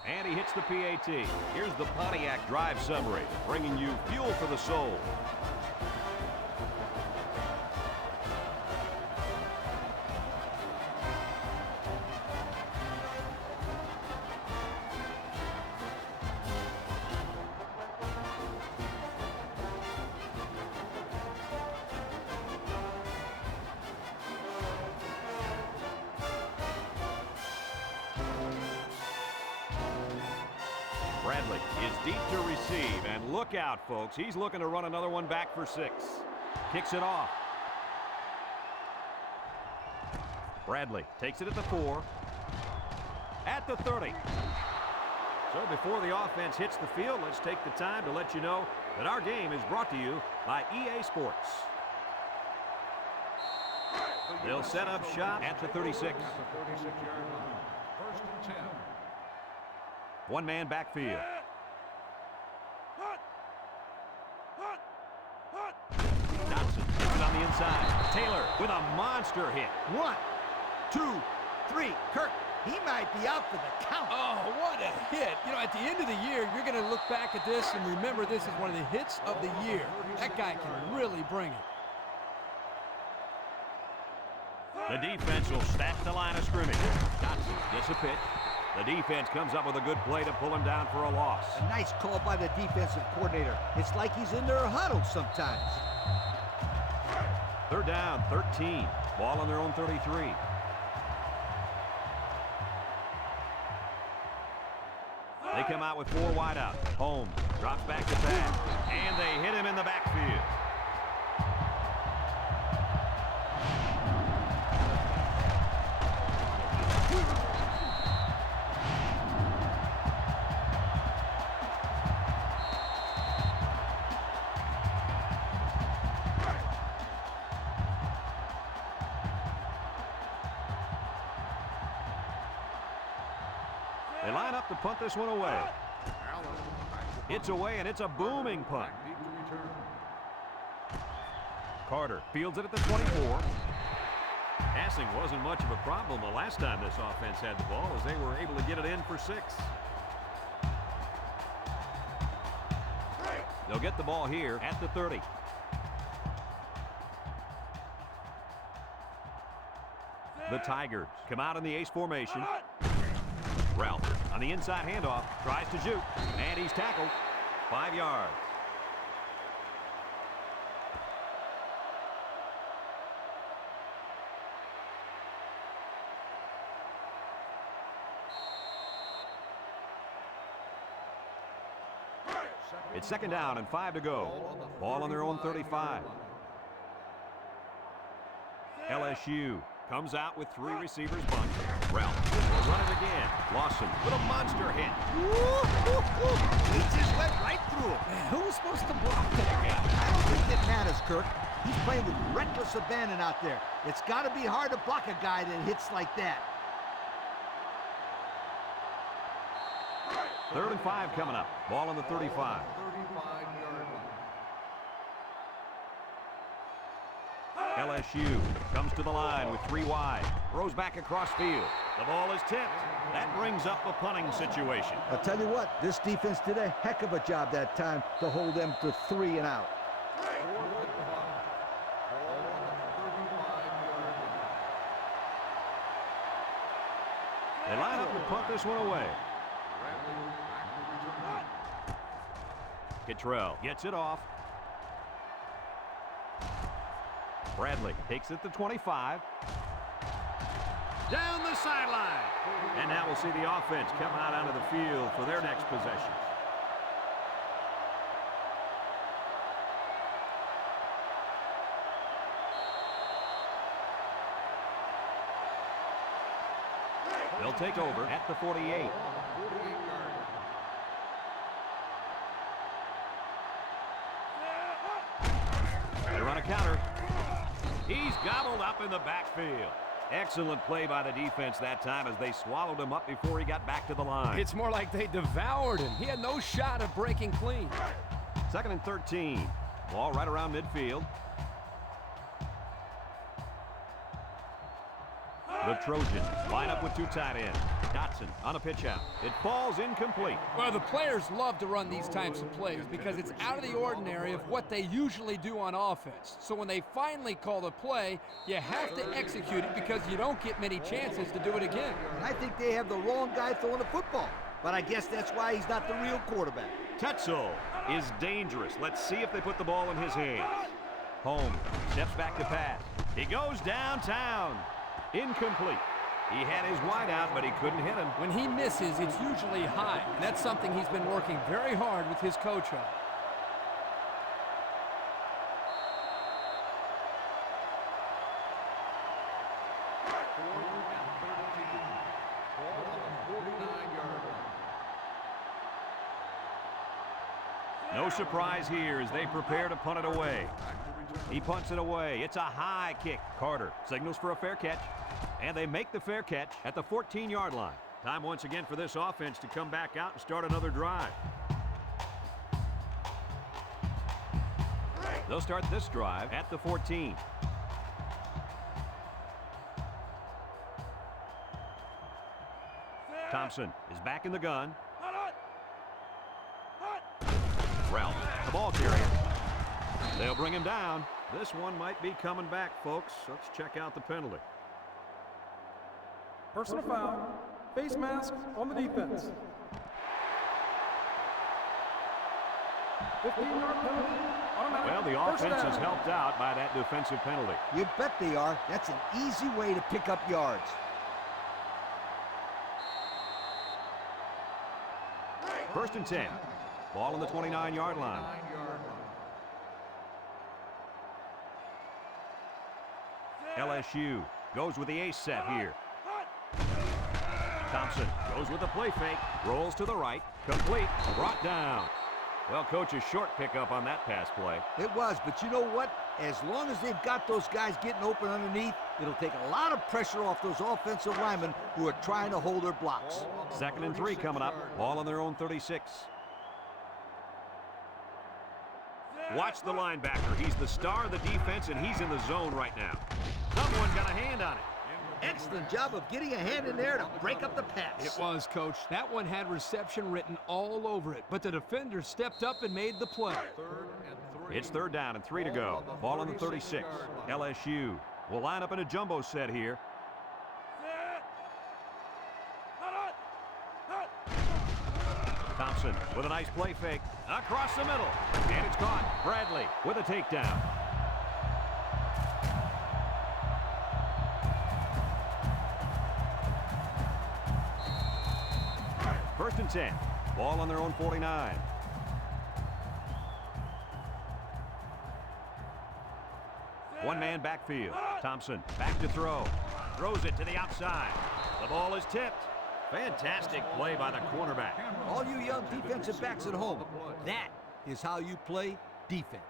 And he hits the PAT. Here's the Pontiac drive summary, bringing you fuel for the soul. Bradley is deep to receive, and look out, folks. He's looking to run another one back for 6. Kicks it off. Bradley takes it at the 4. At the 30. So before the offense hits the field, let's take the time to let you know that our game is brought to you by EA Sports. They'll set up shop at the 36. At the 36-yard line. First and 10. One-man backfield. Johnson puts it on the the inside. Taylor with a monster hit. 1, 2, 3. Kirk, he might be out for the count. Oh, what a hit. You know, at the end of the year, you're going to look back at this and remember this is one of the hits of the year. That guy can really bring it. The defense will stack the line of scrimmage. Johnson gets a pitch. The defense comes up with a good play to pull him down for a loss. A nice call by the defensive coordinator. It's like he's in their huddle sometimes. 3rd down, 13. Ball on their own 33. They come out with 4 wide out. Holmes drops back to pass, and they hit him in the backfield. They line up to punt this one away. It's away, and it's a booming punt. Carter fields it at the 24. Passing wasn't much of a problem the last time this offense had the ball, as they were able to get it in for 6. They'll get the ball here at the 30. The Tigers come out in the ace formation. Ralph on the inside handoff, tries to juke, and he's tackled. 5 yards. It's 2nd down and 5 to go. Ball on their own 35. LSU comes out with 3 receivers bunched. Ralph will run it again. Lawson with a monster hit. He just went right through him. Man, who was supposed to block that guy? I don't think it matters, Kirk. He's playing with reckless abandon out there. It's got to be hard to block a guy that hits like that. 3rd and 5 coming up. Ball on the 35. LSU comes to the line with 3 wide. Throws back across field. The ball is tipped. That brings up a punting situation. I'll tell you what, this defense did a heck of a job that time to hold them to 3 and out. They line up to punt this one away. Cottrell gets it off. Bradley takes it to 25. Down the sideline. And now we'll see the offense come out onto the field for their next possession. They'll take over at the 48. They run a counter. He's gobbled up in the backfield. Excellent play by the defense that time as they swallowed him up before he got back to the line. It's more like they devoured him. He had no shot of breaking clean. 2nd and 13. Ball right around midfield. The Trojans line up with 2 tight ends. Dotson on a pitch out. It falls incomplete. Well, the players love to run these types of plays because it's out of the ordinary of what they usually do on offense. So when they finally call the play, you have to execute it because you don't get many chances to do it again. And I think they have the wrong guy throwing the football. But I guess that's why he's not the real quarterback. Tetzel is dangerous. Let's see if they put the ball in his hands. Holmes steps back to pass. He goes downtown. Incomplete. He had his wide out, but he couldn't hit him. When he misses, it's usually high, and that's something he's been working very hard with his coach on. No surprise here as they prepare to punt it away. He punts it away. It's a high kick. Carter signals for a fair catch. And they make the fair catch at the 14-yard line. Time once again for this offense to come back out and start another drive. They'll start this drive at the 14. Thompson is back in the gun. Ralph, the ball carrier. They'll bring him down. This one might be coming back, folks. Let's check out the penalty. Personal foul. Face mask on the defense. 15-yard penalty. Automatic. Well, the offense is helped out by that defensive penalty. You bet they are. That's an easy way to pick up yards. First and 10. Ball on the 29-yard line. LSU goes with the ace set here. Thompson goes with the play fake. Rolls to the right. Complete. Brought down. Well, coach, a short pickup on that pass play. It was, but you know what? As long as they've got those guys getting open underneath, it'll take a lot of pressure off those offensive linemen who are trying to hold their blocks. 2nd and 3 coming up. Ball on their own 36. Watch the linebacker. He's the star of the defense, and he's in the zone right now. Someone got a hand on it. Excellent job of getting a hand in there to break up the pass. It was, Coach. That one had reception written all over it, but the defender stepped up and made the play. It's 3rd down and 3 to go. Ball on the 36. LSU will line up in a jumbo set here. Thompson with a nice play fake across the middle, and it's caught. Bradley with a takedown. First and 10. Ball on their own 49. One-man backfield. Thompson back to throw. Throws it to the outside. The ball is tipped. Fantastic play by the cornerback. All you young defensive backs at home, that is how you play defense.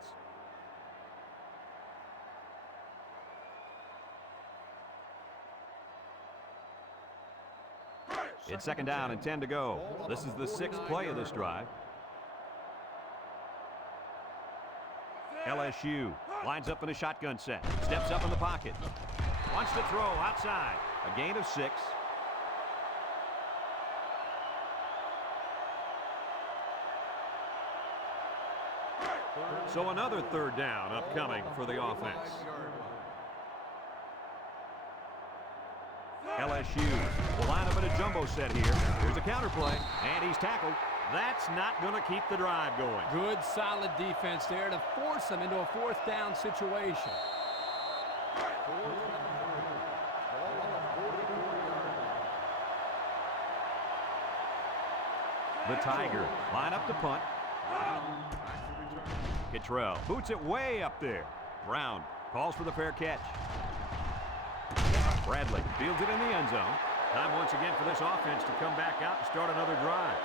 It's 2nd down and 10 to go. This is the 6th play of this drive. LSU lines up in a shotgun set. Steps up in the pocket. Wants to throw outside. A gain of 6. So another 3rd down upcoming for the offense. LSU will line up in a jumbo set here. Here's a counter play, and he's tackled. That's not going to keep the drive going. Good, solid defense there to force them into a 4th down situation. The Tiger line up to punt. Kittrell boots it way up there. Brown calls for the fair catch. Bradley fields it in the end zone. Time once again for this offense to come back out and start another drive.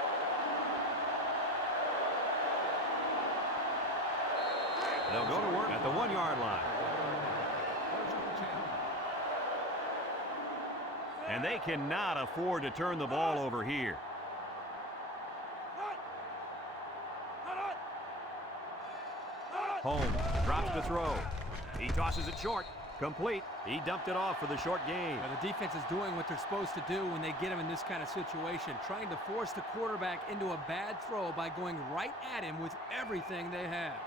They'll go to work at the 1-yard line. And they cannot afford to turn the ball over here. Holmes drops to throw. He tosses it short. Complete. He dumped it off for the short gain. Well, the defense is doing what they're supposed to do when they get him in this kind of situation, trying to force the quarterback into a bad throw by going right at him with everything they have.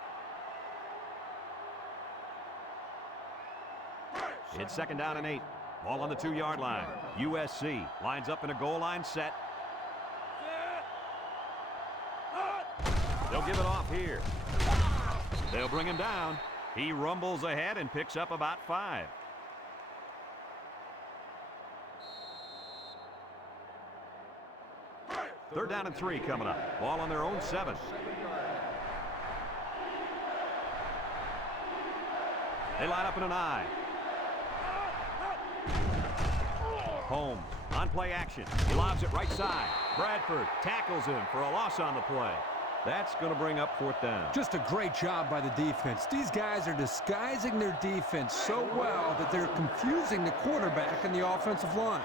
It's 2nd down and 8. Ball on the 2-yard line. USC lines up in a goal line set. They'll give it off here. They'll bring him down. He rumbles ahead and picks up about 5. Third down and 3 coming up. Ball on their own 7. They line up in an I. Holmes on play action. He lobs it right side. Bradford tackles him for a loss on the play. That's going to bring up 4th down. Just a great job by the defense. These guys are disguising their defense so well that they're confusing the quarterback and the offensive line.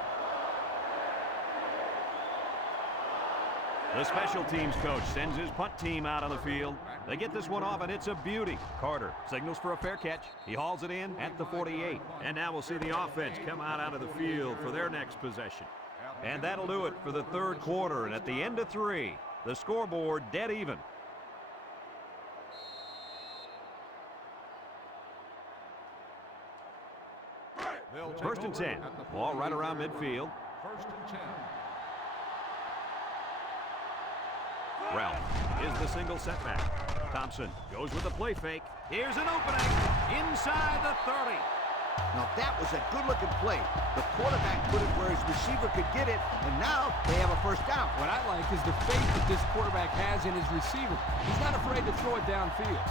The special teams coach sends his punt team out on the field. They get this one off, and it's a beauty. Carter signals for a fair catch. He hauls it in at the 48. And now we'll see the offense come out of the field for their next possession. And that'll do it for the third quarter. And at the end of 3, the scoreboard dead even. First and 10. Ball right around midfield. First and 10. Ralph is the single setback. Thompson goes with a play fake. Here's an opening inside the 30. Now that was a good-looking play. The quarterback put it where his receiver could get it, and now they have a first down. What I like is the faith that this quarterback has in his receiver. He's not afraid to throw it downfield.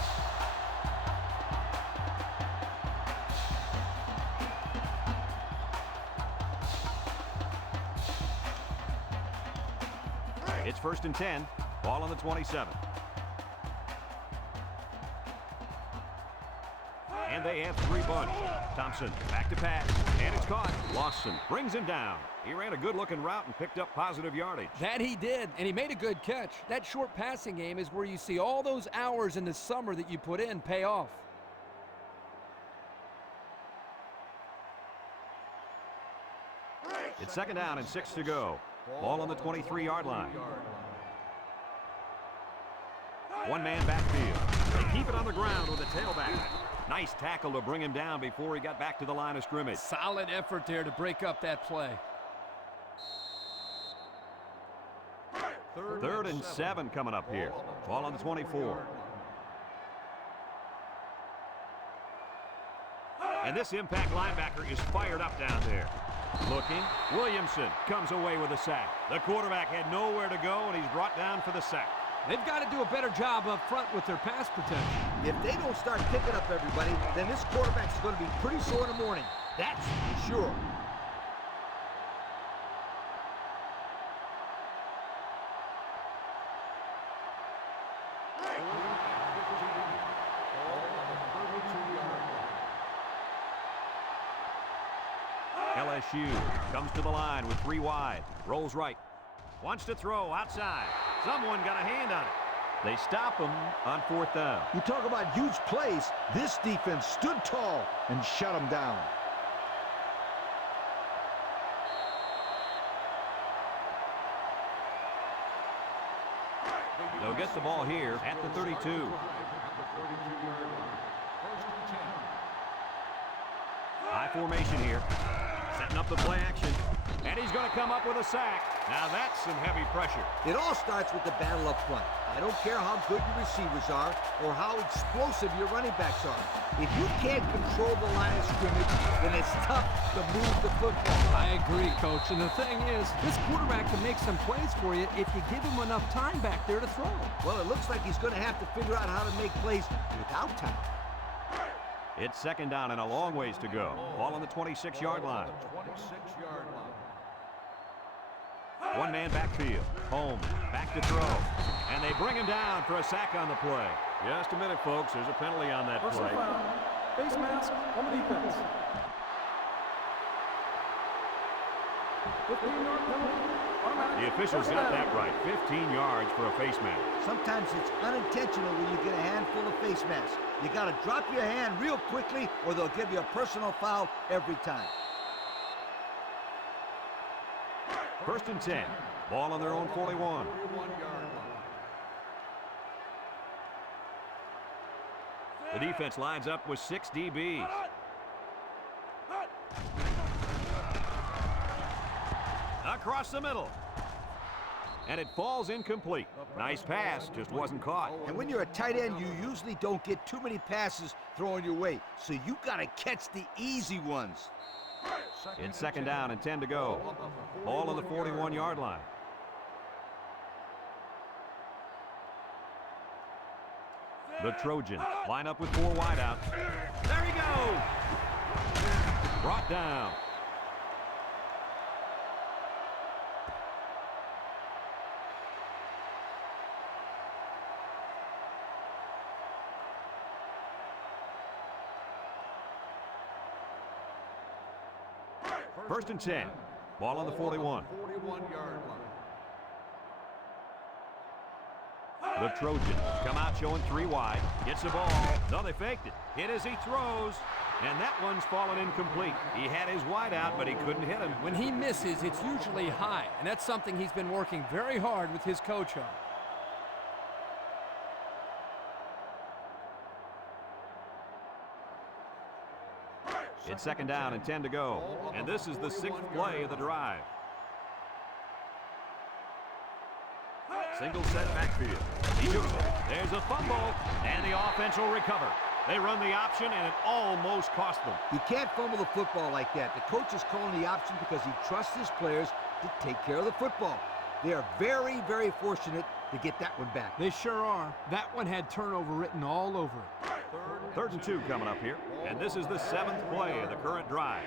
It's first and 10. Ball on the 27. And they have 3 bunch. Thompson back to pass, and it's caught. Lawson brings him down. He ran a good-looking route and picked up positive yardage. That he did, and he made a good catch. That short passing game is where you see all those hours in the summer that you put in pay off. It's second down and 6 to go. Ball on the 23-yard line. One man backfield. They keep it on the ground with a tailback. Nice tackle to bring him down before he got back to the line of scrimmage. Solid effort there to break up that play. Third and 7 coming up here. Ball on the 24. And this impact linebacker is fired up down there. Looking, Williamson comes away with a sack. The quarterback had nowhere to go, and he's brought down for the sack. They've got to do a better job up front with their pass protection. If they don't start picking up everybody, then this quarterback's going to be pretty sore in the morning. That's for sure. LSU comes to the line with 3 wide. Rolls right. Wants to throw outside. Someone got a hand on it. They stop him on 4th down. You talk about huge plays. This defense stood tall and shut them down. They'll get the ball here at the 32. High formation here. Setting up the play action. And he's going to come up with a sack. Now that's some heavy pressure. It all starts with the battle up front. I don't care how good your receivers are or how explosive your running backs are. If you can't control the line of scrimmage, then it's tough to move the football. I agree, Coach. And the thing is, this quarterback can make some plays for you if you give him enough time back there to throw. Well, it looks like he's going to have to figure out how to make plays without time. It's second down and a long ways to go. Ball on the 26-yard line. 26-yard line. One man backfield. Holmes back to throw. And they bring him down for a sack on the play. Just a minute, folks. There's a penalty on that Personal play. foul. Face mask on the defense. 15-yard penalty. Automatic. The officials First got down. that right. 15 yards for a face mask. Sometimes it's unintentional when you get a handful of face masks. You got to drop your hand real quickly or they'll give you a personal foul every time. First and 10. Ball on their own 41. 41-yard line. The defense lines up with 6 DBs. Across the middle. And it falls incomplete. Nice pass, just wasn't caught. And when you're a tight end, you usually don't get too many passes thrown your way. So you got to catch the easy ones. It's second down and 10 to go. Ball on the 41-yard line. The Trojans line up with 4 wideouts. There he goes! Brought down. First and 10. Ball on the 41. 41-yard line. The Trojans come out showing 3 wide. Gets the ball. No, they faked it. Hit as he throws. And that one's fallen incomplete. He had his wide out, but he couldn't hit him. When he misses, it's usually high, and that's something he's been working very hard with his coach on. It's 2nd down and 10 to go. And this is the 6th play of the drive. Single set backfield. He jukes it. There's a fumble, and the offense will recover. They run the option, and it almost cost them. You can't fumble the football like that. The coach is calling the option because he trusts his players to take care of the football. They are very, very fortunate to get that one back. They sure are. That one had turnover written all over it. 3rd and 2 coming up here. And this is the 7th play of the current drive.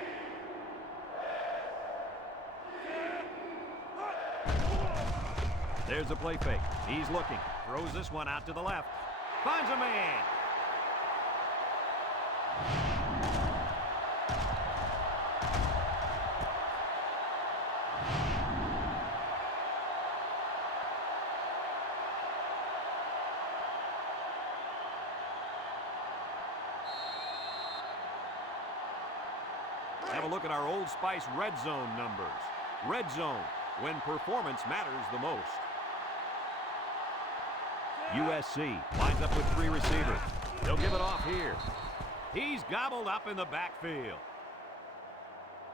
There's a play fake. He's looking. Throws this one out to the left. Finds a man. Have a look at our Old Spice red zone numbers. Red zone, when performance matters the most. USC lines up with 3 receivers. They'll give it off here. He's gobbled up in the backfield.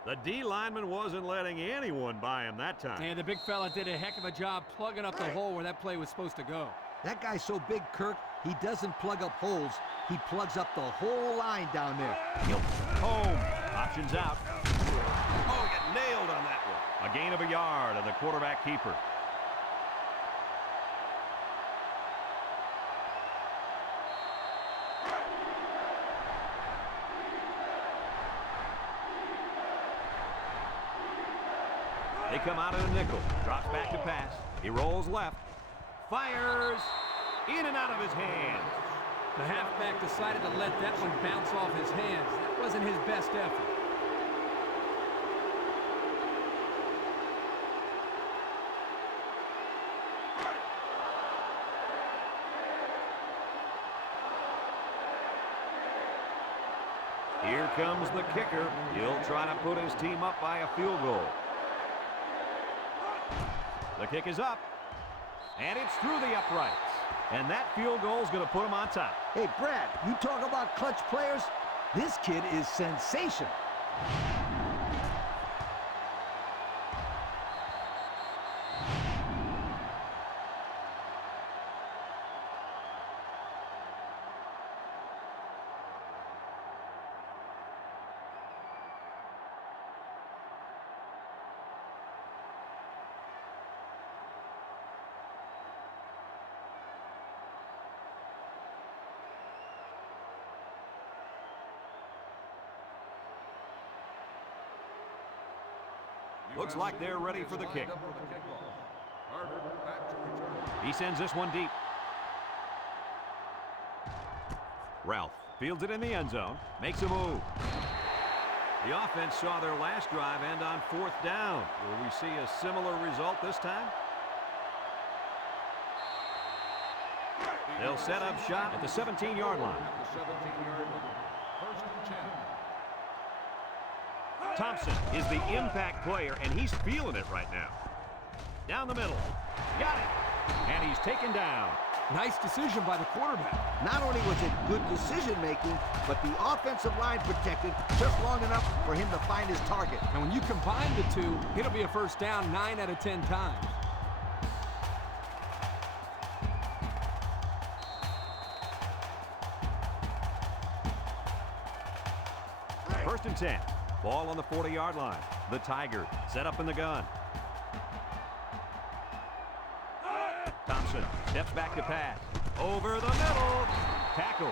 The D lineman wasn't letting anyone by him that time. And the big fella did a heck of a job plugging up the hole where that play was supposed to go. That guy's so big, Kirk, he doesn't plug up holes. He plugs up the whole line down there. Home. Options out. Oh, get nailed on that one. A gain of a yard and the quarterback keeper. They come out in a nickel. Drops back to pass. He rolls left. Fires. In and out of his hands. The halfback decided to let that one bounce off his hands. That wasn't his best effort. Here comes the kicker. He'll try to put his team up by a field goal. The kick is up, and it's through the uprights. And that field goal is going to put him on top. Hey, Brad, you talk about clutch players? This kid is sensational. Looks like they're ready for the kick. He sends this one deep. Ralph fields it in the end zone. Makes a move. The offense saw their last drive end on 4th down. Will we see a similar result this time? They'll set up shop at the 17-yard line. Thompson is the impact player, and he's feeling it right now. Down the middle. Got it. And he's taken down. Nice decision by the quarterback. Not only was it good decision-making, but the offensive line protected just long enough for him to find his target. And when you combine the two, it'll be a first down 9 out of 10 times. First and 10. Ball on the 40-yard line. The Tiger set up in the gun. Thompson steps back to pass. Over the middle. Tackle.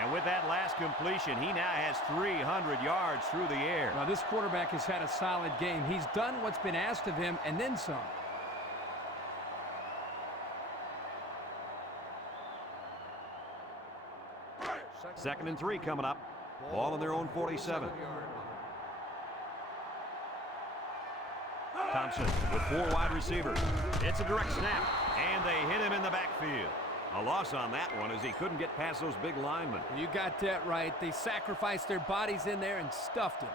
And with that last completion, he now has 300 yards through the air. Well, this quarterback has had a solid game. He's done what's been asked of him and then some. Second and 3 coming up. Ball on their own 47. Thompson with 4 wide receivers. It's a direct snap, and they hit him in the backfield. loss on that one as he couldn't get past those big linemen. You got that right. They sacrificed their bodies in there and stuffed him.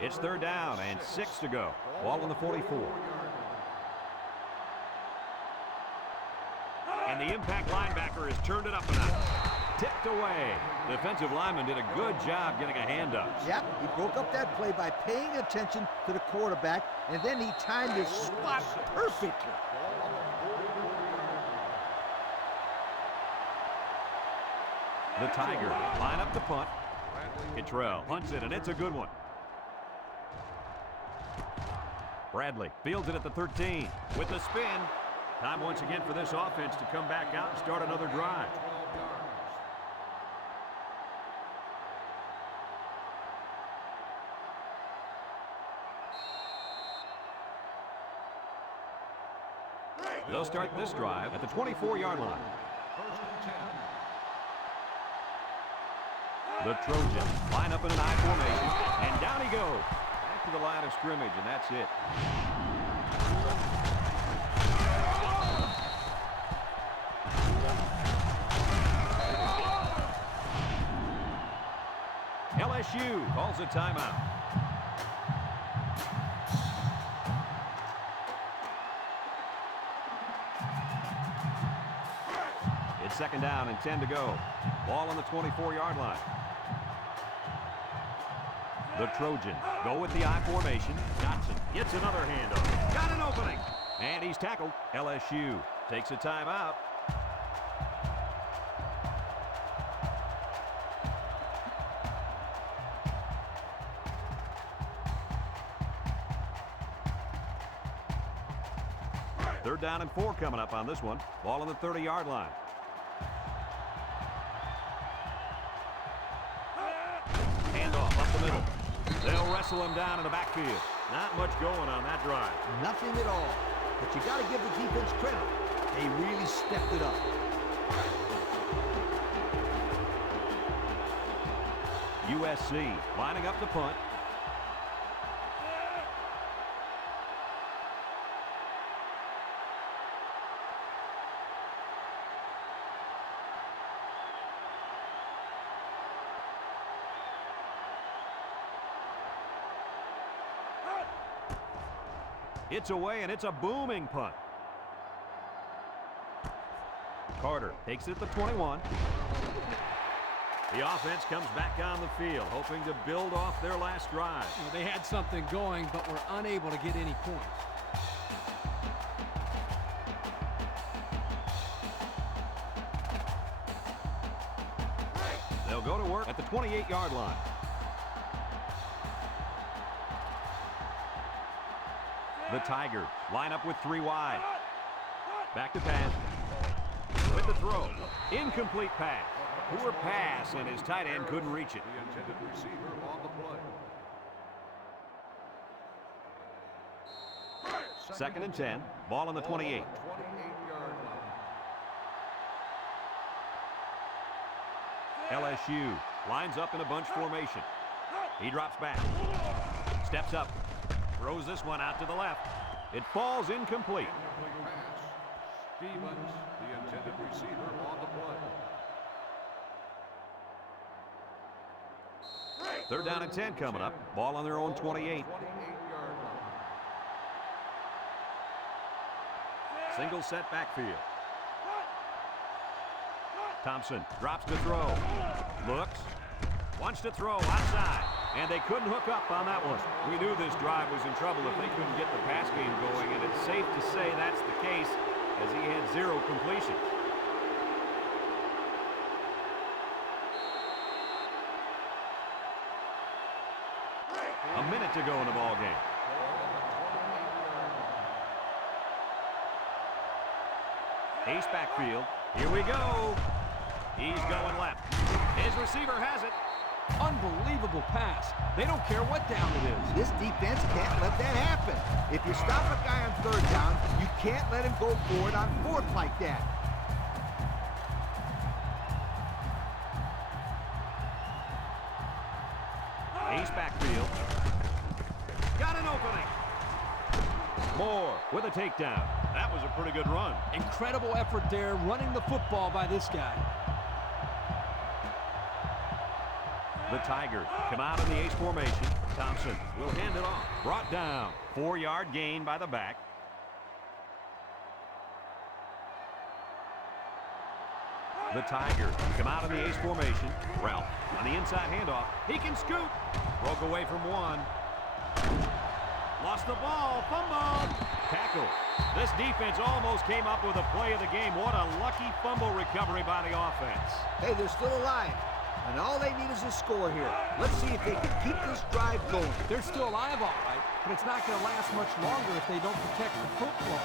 It's 3rd down and 6 to go. Ball on the 44. And the impact linebacker has turned it up a notch. Tipped away. Defensive lineman did a good job getting a hand up. Yep, he broke up that play by paying attention to the quarterback, and then he timed his spot perfectly. The Tigers line up the punt. Cottrell punts it, and it's a good one. Bradley fields it at the 13 with the spin. Time once again for this offense to come back out and start another drive. They'll start this drive at the 24-yard line. The Trojans line up in an I formation, and down he goes. Back to the line of scrimmage, and that's it. LSU calls a timeout. It's 2nd down and 10 to go. Ball on the 24-yard line. The Trojans go with the I formation. Johnson gets another handoff. Got an opening. And he's tackled. LSU takes a timeout. Third down and 4 coming up on this one. Ball on the 30-yard line. Handoff up the middle. They'll wrestle him down in the backfield. Not much going on that drive. Nothing at all. But you got to give the defense credit. They really stepped it up. USC lining up the punt. It's away, and it's a booming punt. Carter takes it at the 21. The offense comes back on the field, hoping to build off their last drive. Well, they had something going, but were unable to get any points. They'll go to work at the 28-yard line. The Tigers line up with 3 wide. Back to pass. With the throw. Incomplete pass. Poor pass, and his tight end couldn't reach it. The intended receiver on the play. 2nd and 10. Ball on the 28. 28-yard line. LSU lines up in a bunch formation. He drops back. Steps up. Throws this one out to the left. It falls incomplete. Incomplete pass. Stevens, the intended receiver on the play. 3rd down and 10 coming up. Ball on their own 28. 28-yard line. Single set backfield. Thompson drops to throw. Looks. Wants to throw outside. And they couldn't hook up on that one. We knew this drive was in trouble if they couldn't get the pass game going, and it's safe to say that's the case as he had 0 completions. A minute to go in the ball game. Ace backfield. Here we go. He's going left. His receiver has it. Unbelievable pass. They don't care what down it is. This defense can't let that happen. If you stop a guy on 3rd down, you can't let him go forward on 4th like that. Ace backfield. Got an opening. Moore with a takedown. That was a pretty good run. Incredible effort there running the football by this guy. The Tigers come out in the ace formation. Thompson will hand it off. Brought down. 4-yard gain by the back. The Tigers come out in the ace formation. Ralph on the inside handoff. He can scoot. Broke away from one. Lost the ball. Fumble. Tackle. This defense almost came up with a play of the game. What a lucky fumble recovery by the offense. Hey, they're still alive. And all they need is a score here. Let's see if they can keep this drive going. They're still alive, all right, but it's not going to last much longer if they don't protect the football.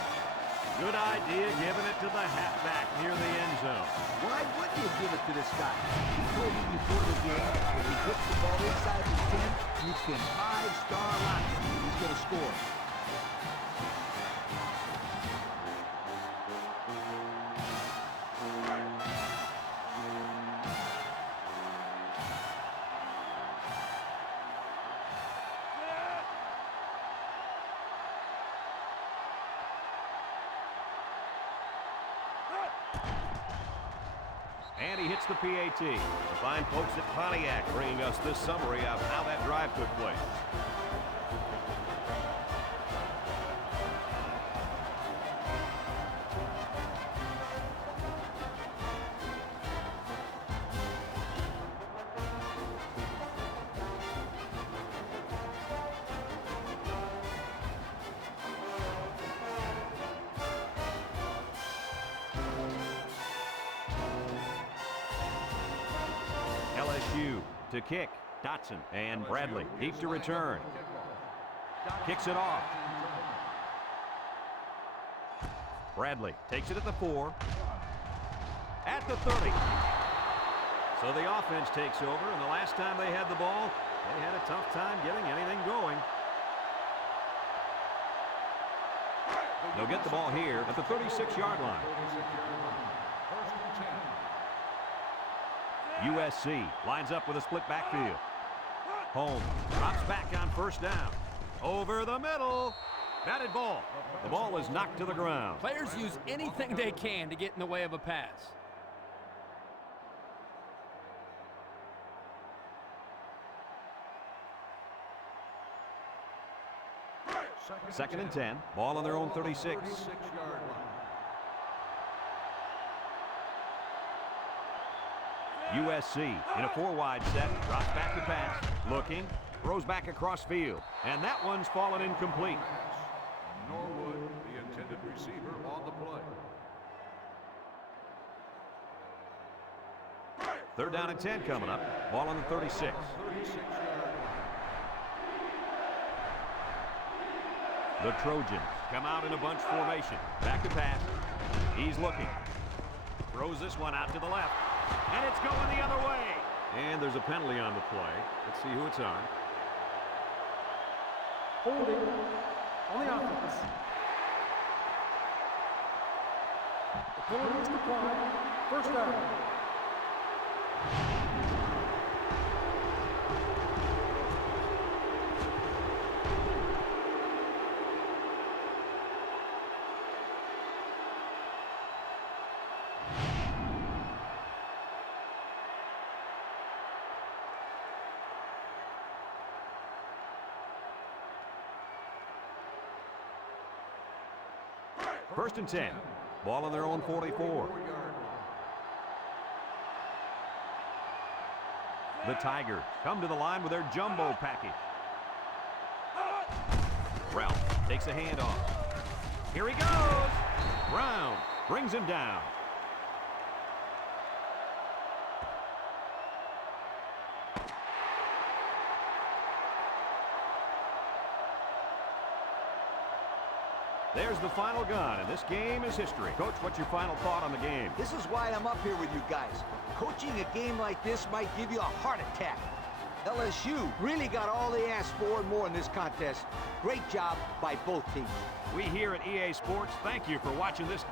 Good idea giving it to the halfback near the end zone. Why wouldn't you give it to this guy? He told me before the game, if he puts the ball inside the 10, you can 5-star lock him. He's going to score. And he hits the PAT. The fine folks at Pontiac bringing us this summary of how that drive took place. LSU to kick. Dotson and Bradley deep to return. Kicks it off. Bradley takes it at the 4. At the 30. So the offense takes over, and the last time they had the ball, they had a tough time getting anything going. They'll get the ball here at the 36-yard line. USC lines up with a split backfield. Holmes drops back on first down. Over the middle. Batted ball. The ball is knocked to the ground. Players use anything they can to get in the way of a pass. Second and 10. Ball on their own 36. USC in a 4-wide set. Drops back to pass. Looking. Throws back across field. And that one's fallen incomplete. Norwood, the intended receiver, on the play. Third down and 10 coming up. Ball on the 36. The Trojans come out in a bunch formation. Back to pass. He's looking. Throws this one out to the left. And it's going the other way. And there's a penalty on the play. Let's see who it's on. Holding on the offense. The penalty is applied. First down. First and 10. Ball on their own 44. The Tigers come to the line with their jumbo package. Ralph takes a handoff. Here he goes. Brown brings him down. There's the final gun, and this game is history. Coach, what's your final thought on the game? This is why I'm up here with you guys. Coaching a game like this might give you a heart attack. LSU really got all they asked for and more in this contest. Great job by both teams. We here at EA Sports thank you for watching this